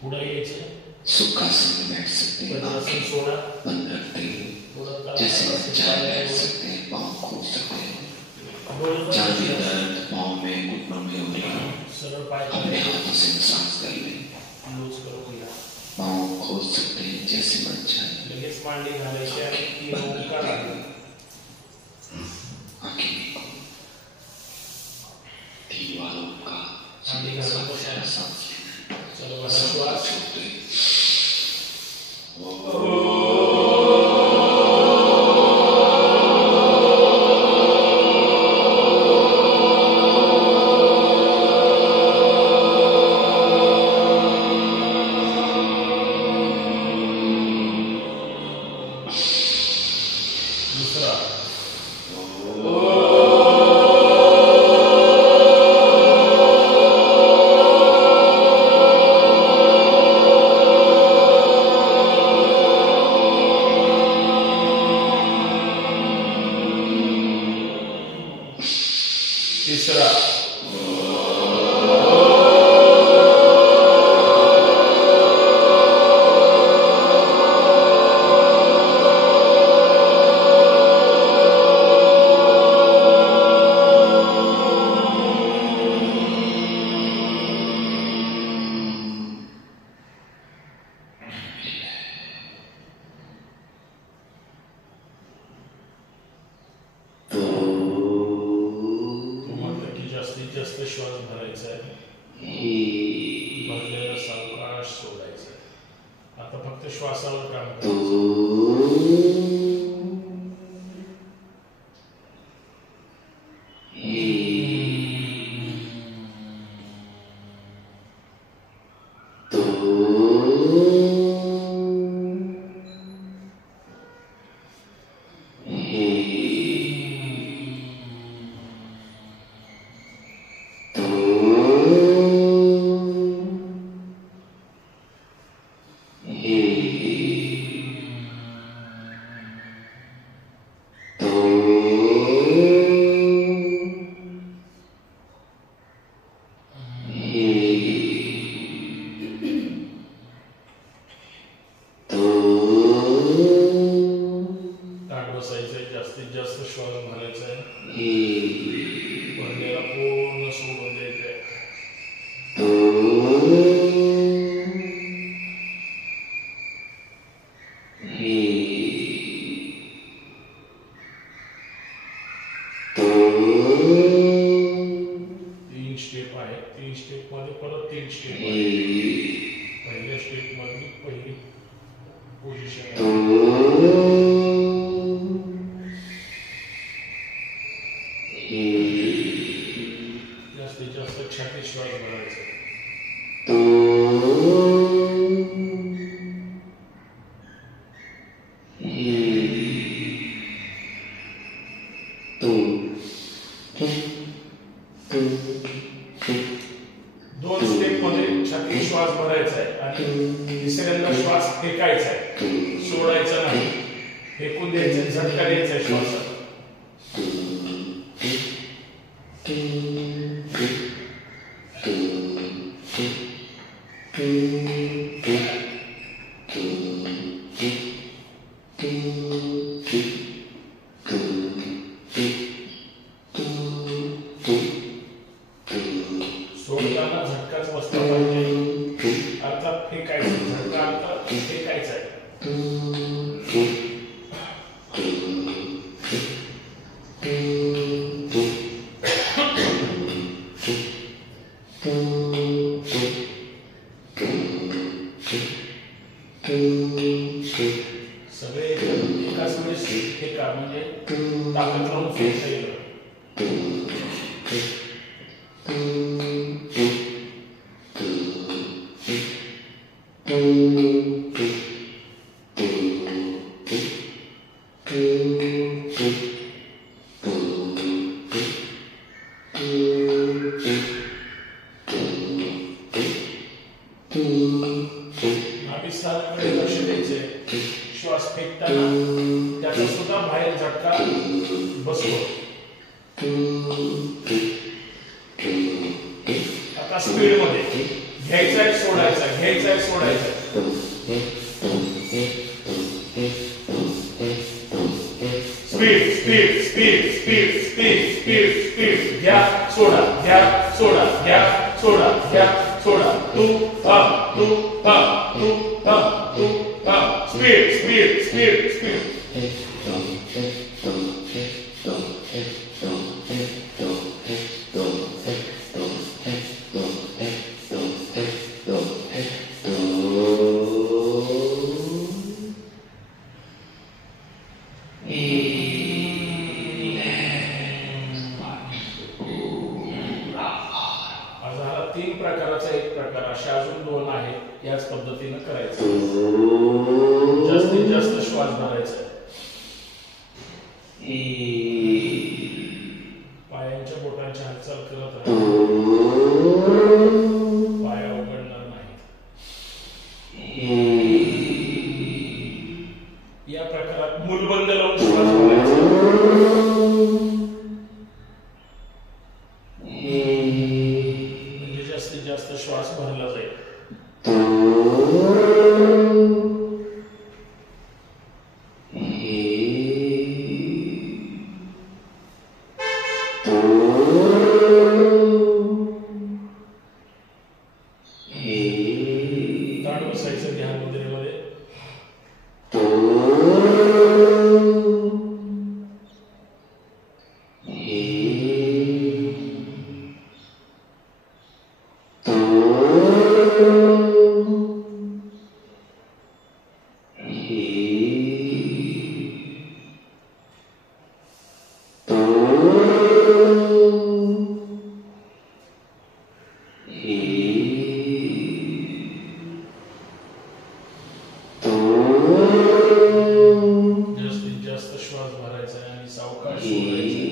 पुढे यायचं सुखासन में बैठ सकते हैं आंखें सोडा बंद रखते हैं जैसे चाय बैठ सकते हैं पाँव खोल सकते हैं जहाँ भी दर्द पाँव में घुटनों में हो रही सरळ पाय अपने हाथों से मसाज कर लें लूज करो भैया पाँव खोल सकते हैं जैसे मन चाहे लगेच मांडी घालायची आणि तीन ओंकार आले आंखें खोल तीन वालों का मांडी घालून बसा सांस लेना चलो बसा श्वास छोड़ते तिसरा जास्त श्वास भरायचा आहे भरलेला सावकाश सोडायचा आहे आता फक्त श्वासावर काम करायचं जास्तीत जास्त श्वास भरायचा आहे भरलेला पूर्ण सोडून द्यायचा आहे तीन स्टेप आहे तीन स्टेप मध्ये परत तीन स्टेप आहे पहिल्या स्टेप मध्ये पहिली पोझिशन जास्तीत जास्त छातीत श्वास भरायचा दोन स्टेप मध्ये छातीत श्वास भरायचा आहे आणि तिसऱ्यांदा श्वास फेकायचा आहे सोडायचा नाही फेकून द्यायचा झटका द्यायचा श्वासाला सोडताना झटकाच बसला पाहिजे अर्थात फेकायचा झटका अर्थात फेकायचा आहे सगळे एकाच वेळेस हे का म्हणजे ताकद लावून फिरता येईल. नाभिस्थानाकडे लक्ष द्यायचे. श्वास फेकताना त्याचा सुद्धा बाहेर झटका बसतो. आता स्पीड मध्ये घ्यायचा आहे सोडायचा, घ्यायचा आहे सोडायचा. Speed speed speed speed speed speed speed. घ्या सोडा, घ्या सोडा, घ्या सोडा, घ्या सोडा. तू तू स्पीड स्पीड स्पीड स्पीड. तीन प्रकाराचा एक प्रकार, अशा अजून दोन आहेत. याच पद्धतीने करायचं. जास्तीत जास्त श्वास भरायचा. पायांच्या बोटांची हालचाल करत राहा. पाय उघडणार नाही. या प्रकारात मूलबंद लावून श्वास भरायचा. जास्तीत जास्त श्वास भरला जाईल. ताट बसायचं ध्यान मुद्रेमध्ये. जास्तीत जास्त श्वास भरायचा आणि सावकाश सोडायचा.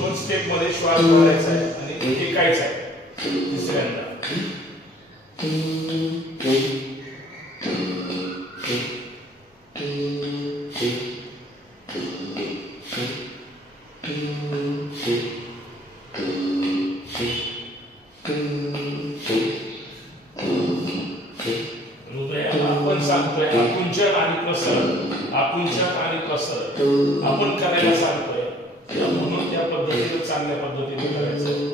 दोन स्टेप मध्ये श्वास भरायचा आहे आणि टिकायचा आहे. तिसऱ्यांदा हृदयाला आपण सांगतोय आकुंचन आणि प्रसरण, आकुंचन आणि प्रसरण आपण करायला सांगतोय. म्हणून त्या पद्धतीने चांगल्या पद्धतीने करायचं.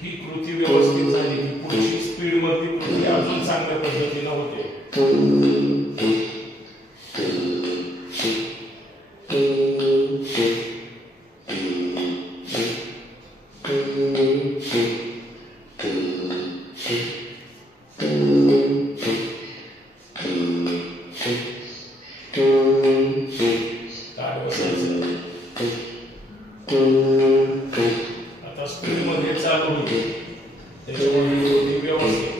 ही कृती व्यवस्थित झाली की पुढची स्पीड मधली कृती अजून चांगल्या पद्धतीने होते. ताट बसायचं. आता स्पीड मध्ये चालू होते. त्याच्यामुळे व्यवस्थित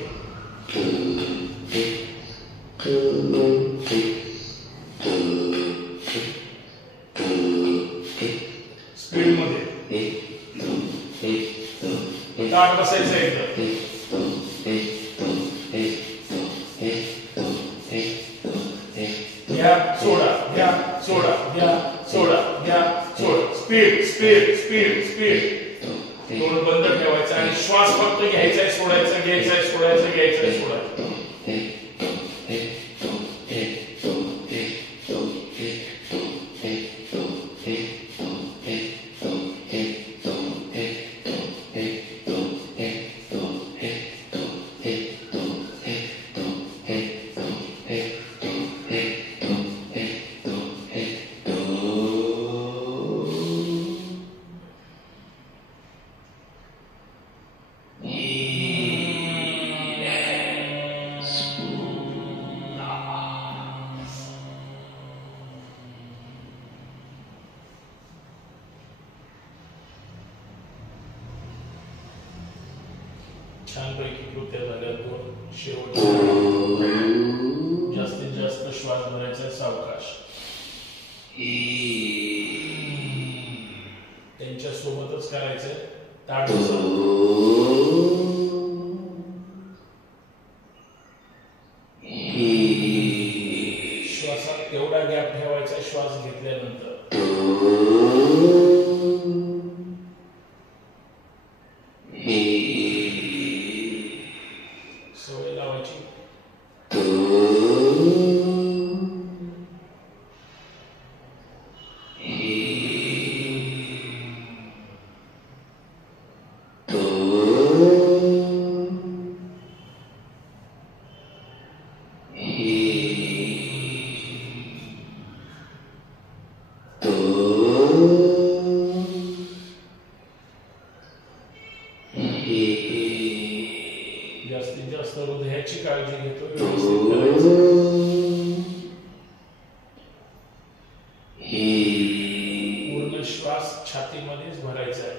सोडा घ्या सोडा घ्या सोडा घ्या सोडा स्पीड स्पीड स्पीड स्पीड तोंड बंद ठेवायचं आणि श्वास फक्त घ्यायचा आहे सोडायचा घ्यायचा आहे सोडायचा घ्यायचा आहे सोडायचं छानपैकी कृत्या झाल्या दोन शेवटच्या जास्तीत जास्त श्वास भरायचा सावकाश त्यांच्या सोबतच करायचंय ताट श्वासात तेवढा गॅप ठेवायचा श्वास घेतल्यानंतर सवय लावायची जास्तीत जास्त हृदयाची काळजी घेतो व्यवस्थित करायचं पूर्ण श्वास छातीमध्येच भरायचा आहे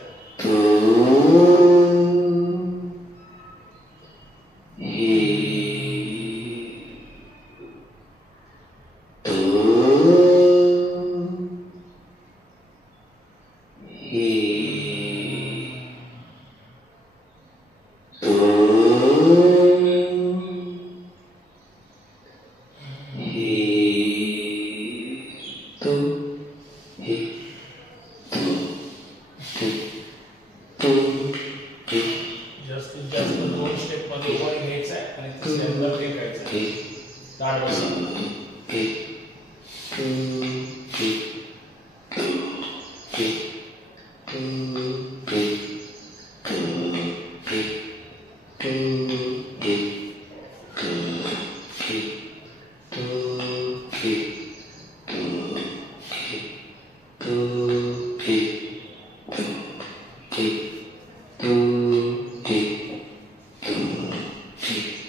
जास्तीत जास्त 2 स्टेप मध्ये वर घ्यायचं आहे आणि तिसऱ्यांदा टेकायचं आहे ताट बसा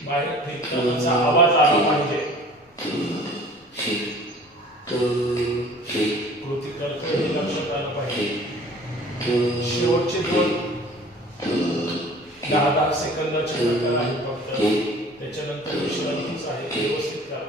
बाहेर फेकतानाचा आवाज आला पाहिजे कृती करतोय हे लक्षात आलं पाहिजे शेवटचे 10-10 सेकंदाचे प्रकार आहे फक्त त्याच्यानंतर विश्रांतीच आहे व्यवस्थित करा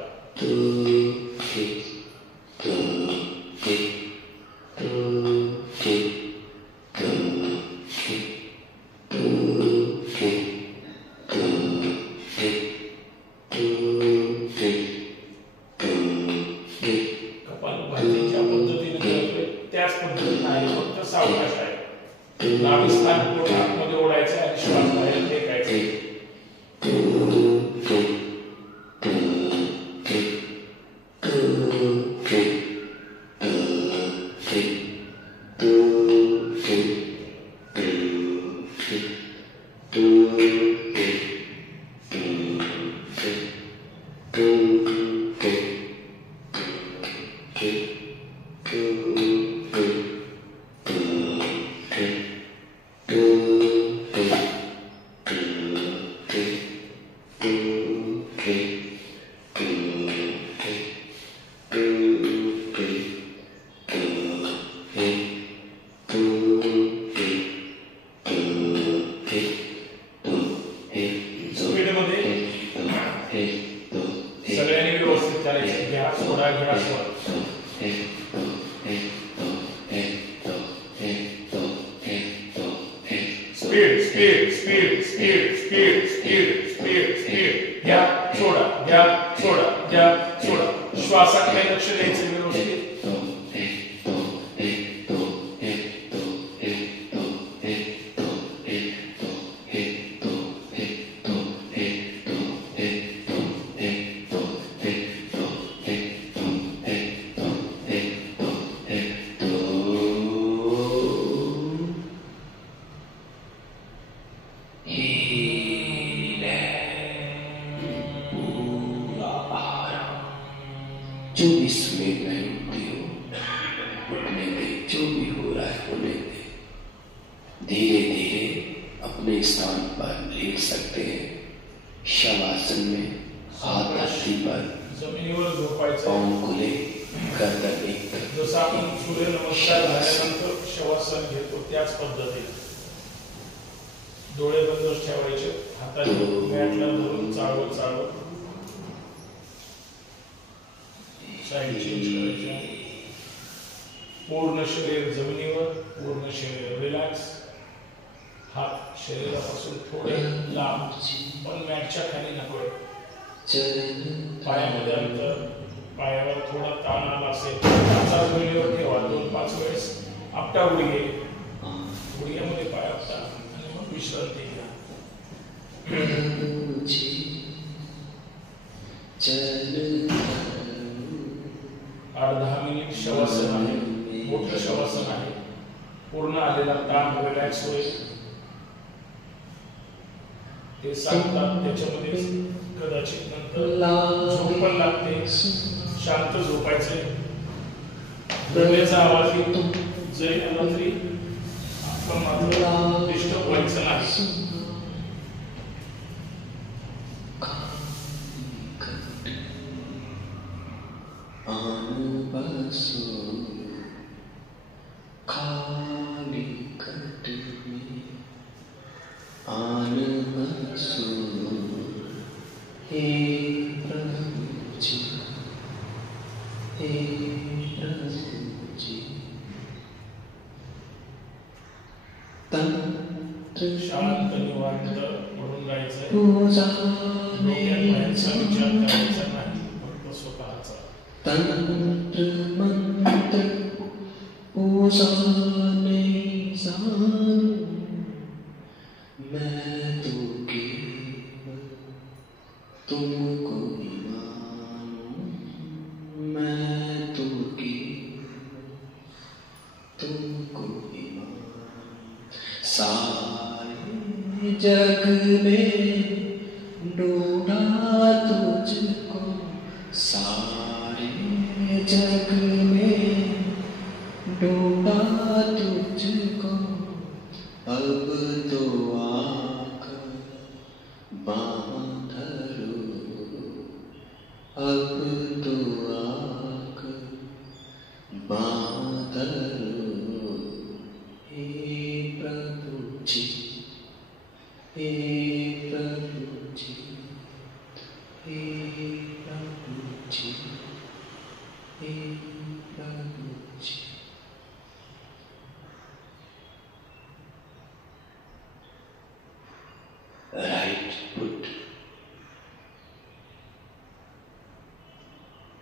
कपालभाती ज्या पद्धतीने करतोय त्याच पद्धतीने आहे फक्त सावकाश आहे नाभी स्थान पूर्ण आतमध्ये ओढायचं आणि श्वास बाहेर फेकायचा सगळ्यांनी व्यवस्थित करायचं घ्या सोडा घ्या सोडा speed speed speed speed speed speed speed speed घ्या सोडा घ्या सोडा घ्या सोडा श्वासाकडे लक्ष द्यायचं व्यवस्थित. जो इसमें गए हो उठने दे, जो भी हो रहा है होने दे. धीरे धीरे अपने स्थान पर लेट सकते हैं. शवासन में हाथ धरती पर, जमिनीवर झोपायचं. पाँव खुले, गर्दन एक तरफ. जसं आपण सूर्य नमस्कार झाल्यानंतर शवासन घेतो त्याच पद्धतीने डोळे बंद ठेवायचे. हाताने मॅटला धरून चालवत चालवत साईड चेंज करायची. पूर्ण शरीर जमिनीवर, पूर्ण शरीर रिलॅक्स. हात शरीरापासून थोडे लांब, पण मॅटच्या खाली नको. पायामध्ये अंतर, पायावर थोडा ताण आला असेल त्याचा जमिनीवर ठेवा. 2-5 वेळेस आपटा गुडघे, गुडघ्यामध्ये पाय आपटा आणि मग विश्रांती घ्या. 8-10 मिनिट शवासन आहे. मोठं शवासन आहे. पूर्ण आलेला ताण रिलॅक्स होईल ते सांगतात. त्याच्यामध्ये कदाचित नंतर झोप पण लागते. शांत झोपायचे. डोळ्याचा आवाज येतो जरी आला तरी आपण मात्र डिस्टर्ब व्हायचं नाही. खाली कट में आन बसो, हे प्रभु जी, हे प्रभु जी. तंत्र शांत निवांत म्हणून राहायचं. डोक्यात बाहेरचा विचार करायचा नाही, फक्त स्वतःचा. तंत्र मंत्र पूजा नहीं जानू, मैं तो केवल तुमको ही मानूं. मैं तो केवल तुमको ही मानूं. सारे जग में ढूंढा तुझको, सारे जग में ढूंढा तुझको. अब तो आकर बाँह धरो, अब तो आकर बाँह धरो. हे प्रभु जी, हे प्रभु जी, हे प्रभु जी, हे प्रभु जी. Right foot,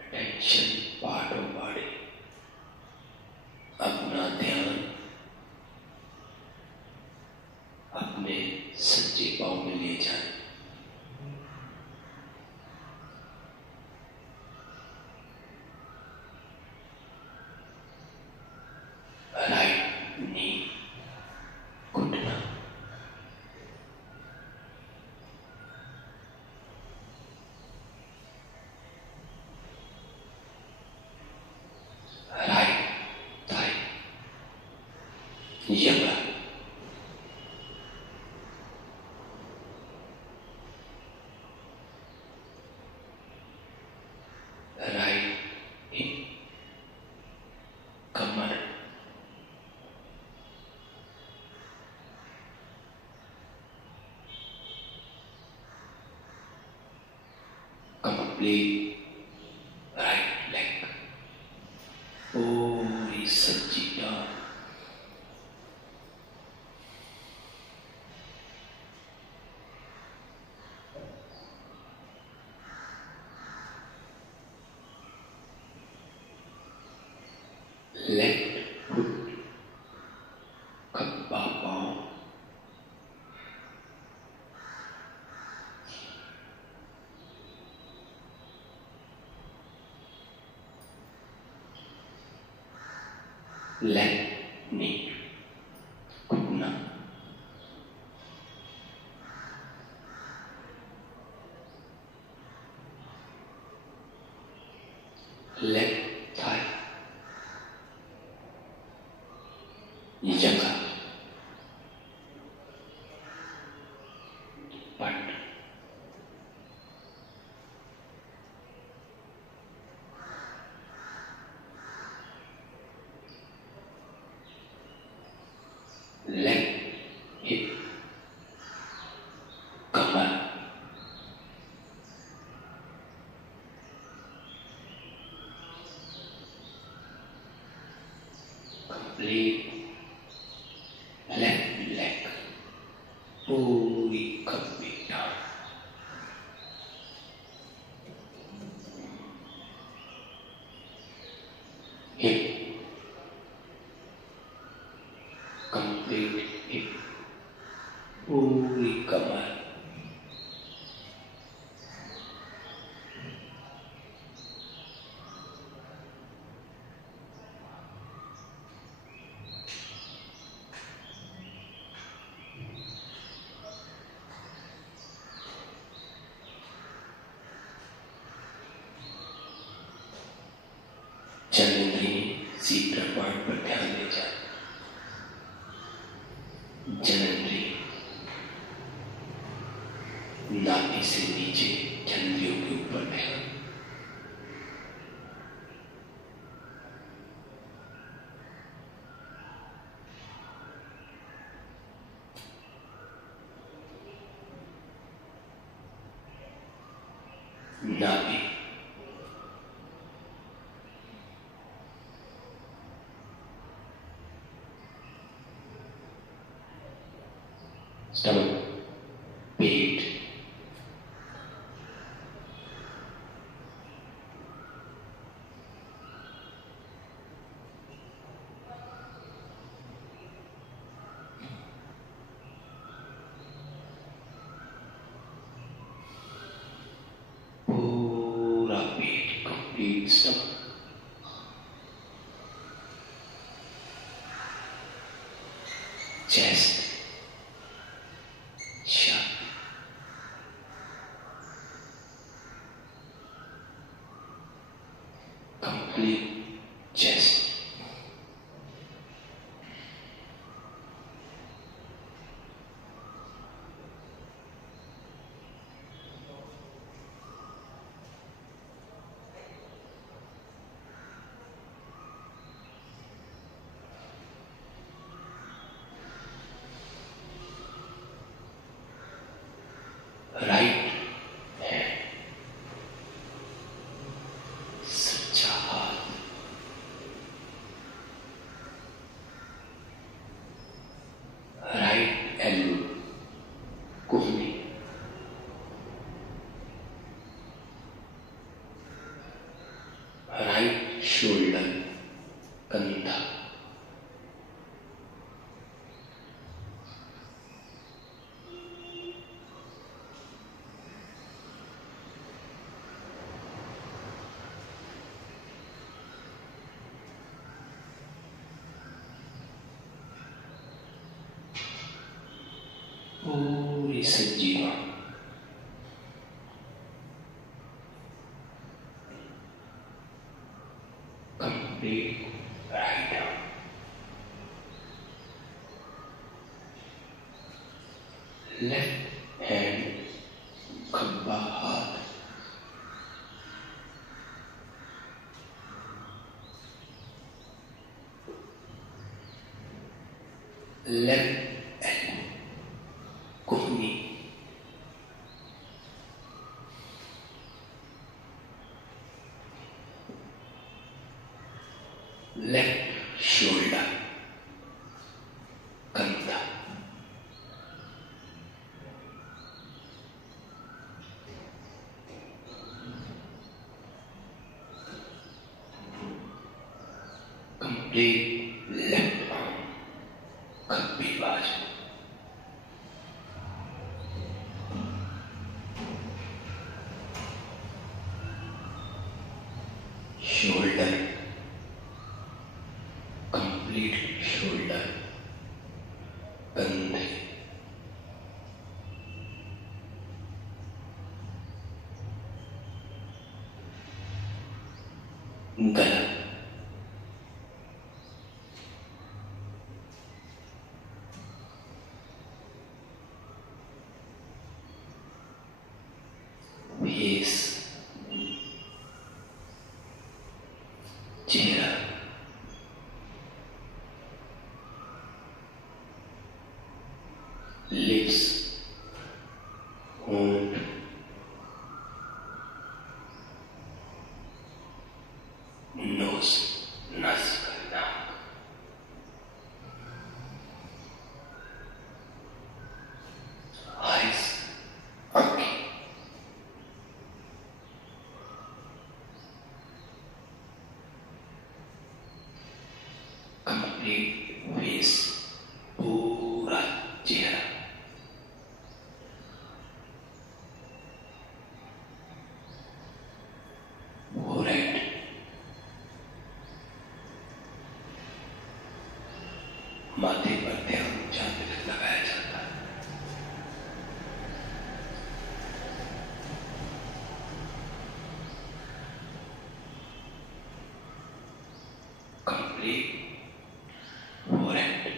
attention part of body. अपना ध्यान अपने सच्चे पाँव में ले जाए. Right knee, घुटना. Right thigh, यंगा. Right hip, कमर. Complete right leg, पूरी सच्ची टांग. left foot, खब्बा पांव, left knee, घुटना, left thigh, जगह, पट, left hip, कमर, complete left leg, पूरी खब्बी टांग, hip, complete hip, पूरी कमर, जननेंद्रिय सीधा पार्ट पर ध्यान ले जाए, जननेंद्रिय नाभि से नीचे जननेंद्रियों के ऊपर ध्यान, नाभि, stomach, पेट, पूरा पेट, complete stomach, chest, complete chest, right hand, सच्चा हाथ, right elbow, कोहनी, right shoulder, कंधा, पूरी Sanjeeva, complete right arm, left hand, खब्बा हाथ, left elbow, कोहनी, left shoulder, कंधा, complete कंप्लीट लेफ्ट आर्म खब्बी बाजू, शोल्डर, कंप्लीट शोल्डर, कंधे, गला, फेस, चेहरा, लिप्स, होंठ, नोज, नाक, आईज, आंखें, कंप्लीट फेस, पूरा चेहरा, फोरहेड, माथे पर ध्यान जहां तक लगाया जाता है, कंप्लीट फोरहेड,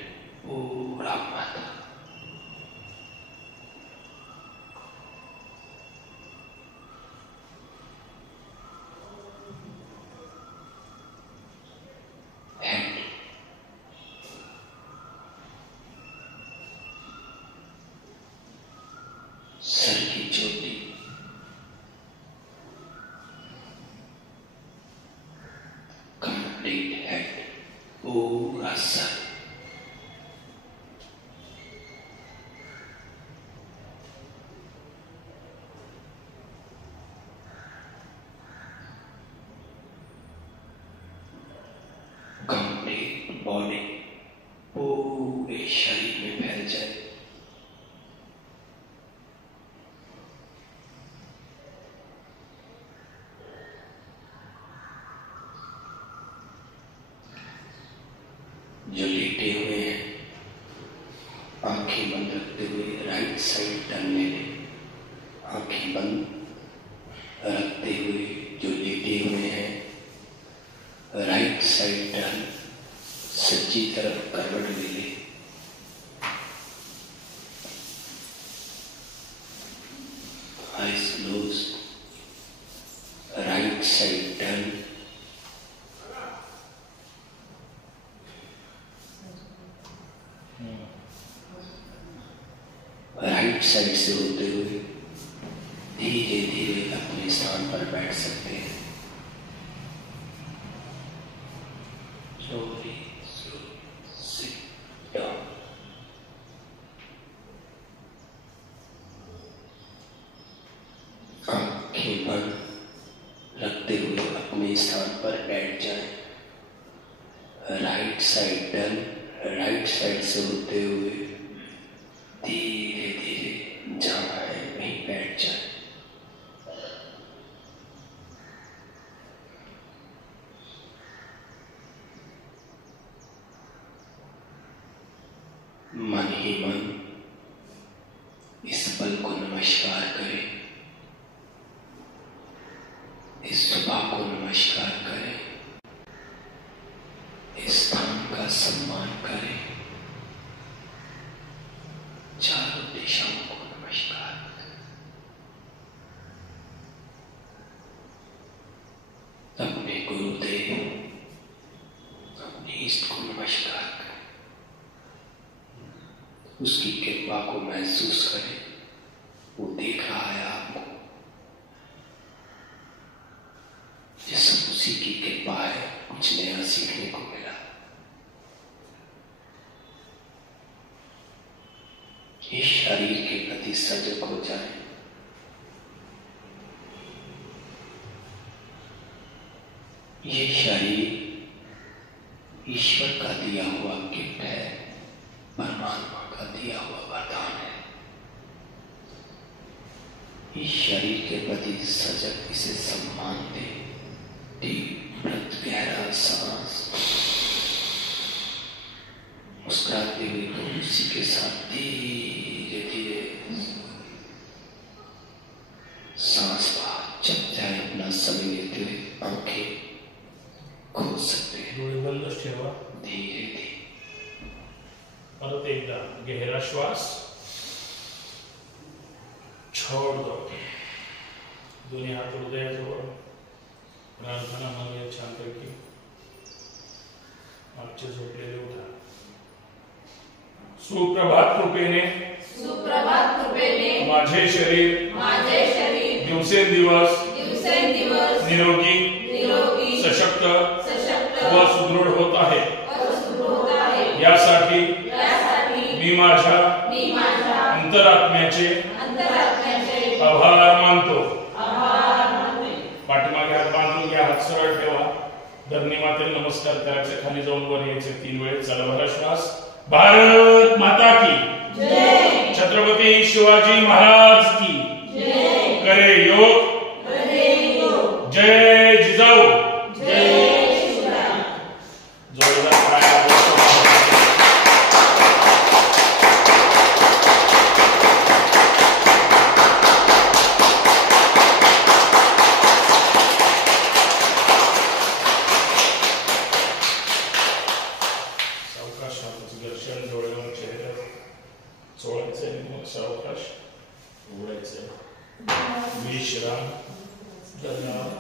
पूरा माथा, हेड, सर की चोटी, कंप्लीट हेड, पूरा सर, कंप्लीट बॉडी पूरे शरीर में फैल जाए, जो लेटे हुए हैं आंखें बंद रखते हुए राइट साइड टर्न ले लें, आंखें बंद रखते हुए जो लेटे हुए हैं राइट साइड टर्न, सज्जी तरफ करवट ले लें, eyes close, right side turn, right side से होते हुए धीरे धीरे अपने स्थान पर बैठ सकते हैं। Slowly, slowly sit down. आंखें बंद रखते हुए अपने स्थान पर बैठ जाएं। Right side turn, right side से होते हुए धीरे धीरे जहाँ है वहीं बैठ जाए। मन ही मन इस पल को नमस्कार करें, इस सुबह को नमस्कार करें, इस स्थान का सम्मान करें, चारों दिशाओं को नमस्कार करें, अपने गुरुदेव, अपने इष्ट को नमस्कार करें, उसकी कृपा को महसूस करें। वो देख रहा है आपको, ये सब उसी की कृपा है, कुछ नया सीखने को मिला। इस शरीर के प्रति सजग हो जाए। ये शरीर, ईश्वर का दिया हुआ गिफ्ट है, परमात्मा का दिया हुआ वरदान है। इस शरीर के प्रति सजग, इसे सम्मान दे। डीप ब्रेथ, गहरा सांस, मुस्कुराते हुए तो उसी के साथ धीरे धीरे सांस बाहर। जब चाहे अपना समय लेते हुए आंखें खोल सकते हैं। डोळे बंदच ठेवा। धीरे धीरे परत एकदा गहरा श्वास, छोड़ दो। दोन्ही हात हृदयाजवळ, प्रार्थना म्हणूया छानपैकी। मागचे झोपलेले उठा। सुप्रभात कृपेने, सुप्रभात कृपेने माझे शरीर दिवसेंदिवस निरोगी, सशक्त व सुदृढ होत आहे। यासाठी मी माझ्या अंतरात्म्याचे आभार मानतो। पाठीमागे हात बांधून घ्या, हात सरळ ठेवा। धरणी मातेला नमस्कार करायचे, खाली जाऊन वर यायचे 3 वेळेस। चला भरा श्वास। भारत माता की जय, छत्रपती शिवाजी महाराज की जय, करे योग, जय जिजाऊ, जय शिवराय। जोरदार टाळ्या वाजवा। सावकाश हाताचं दर्शन डोळ्यावर चेहऱ्यावर चोळायचं आणि मग सावकाश उघडायचं। विश्राम. धन्यवाद.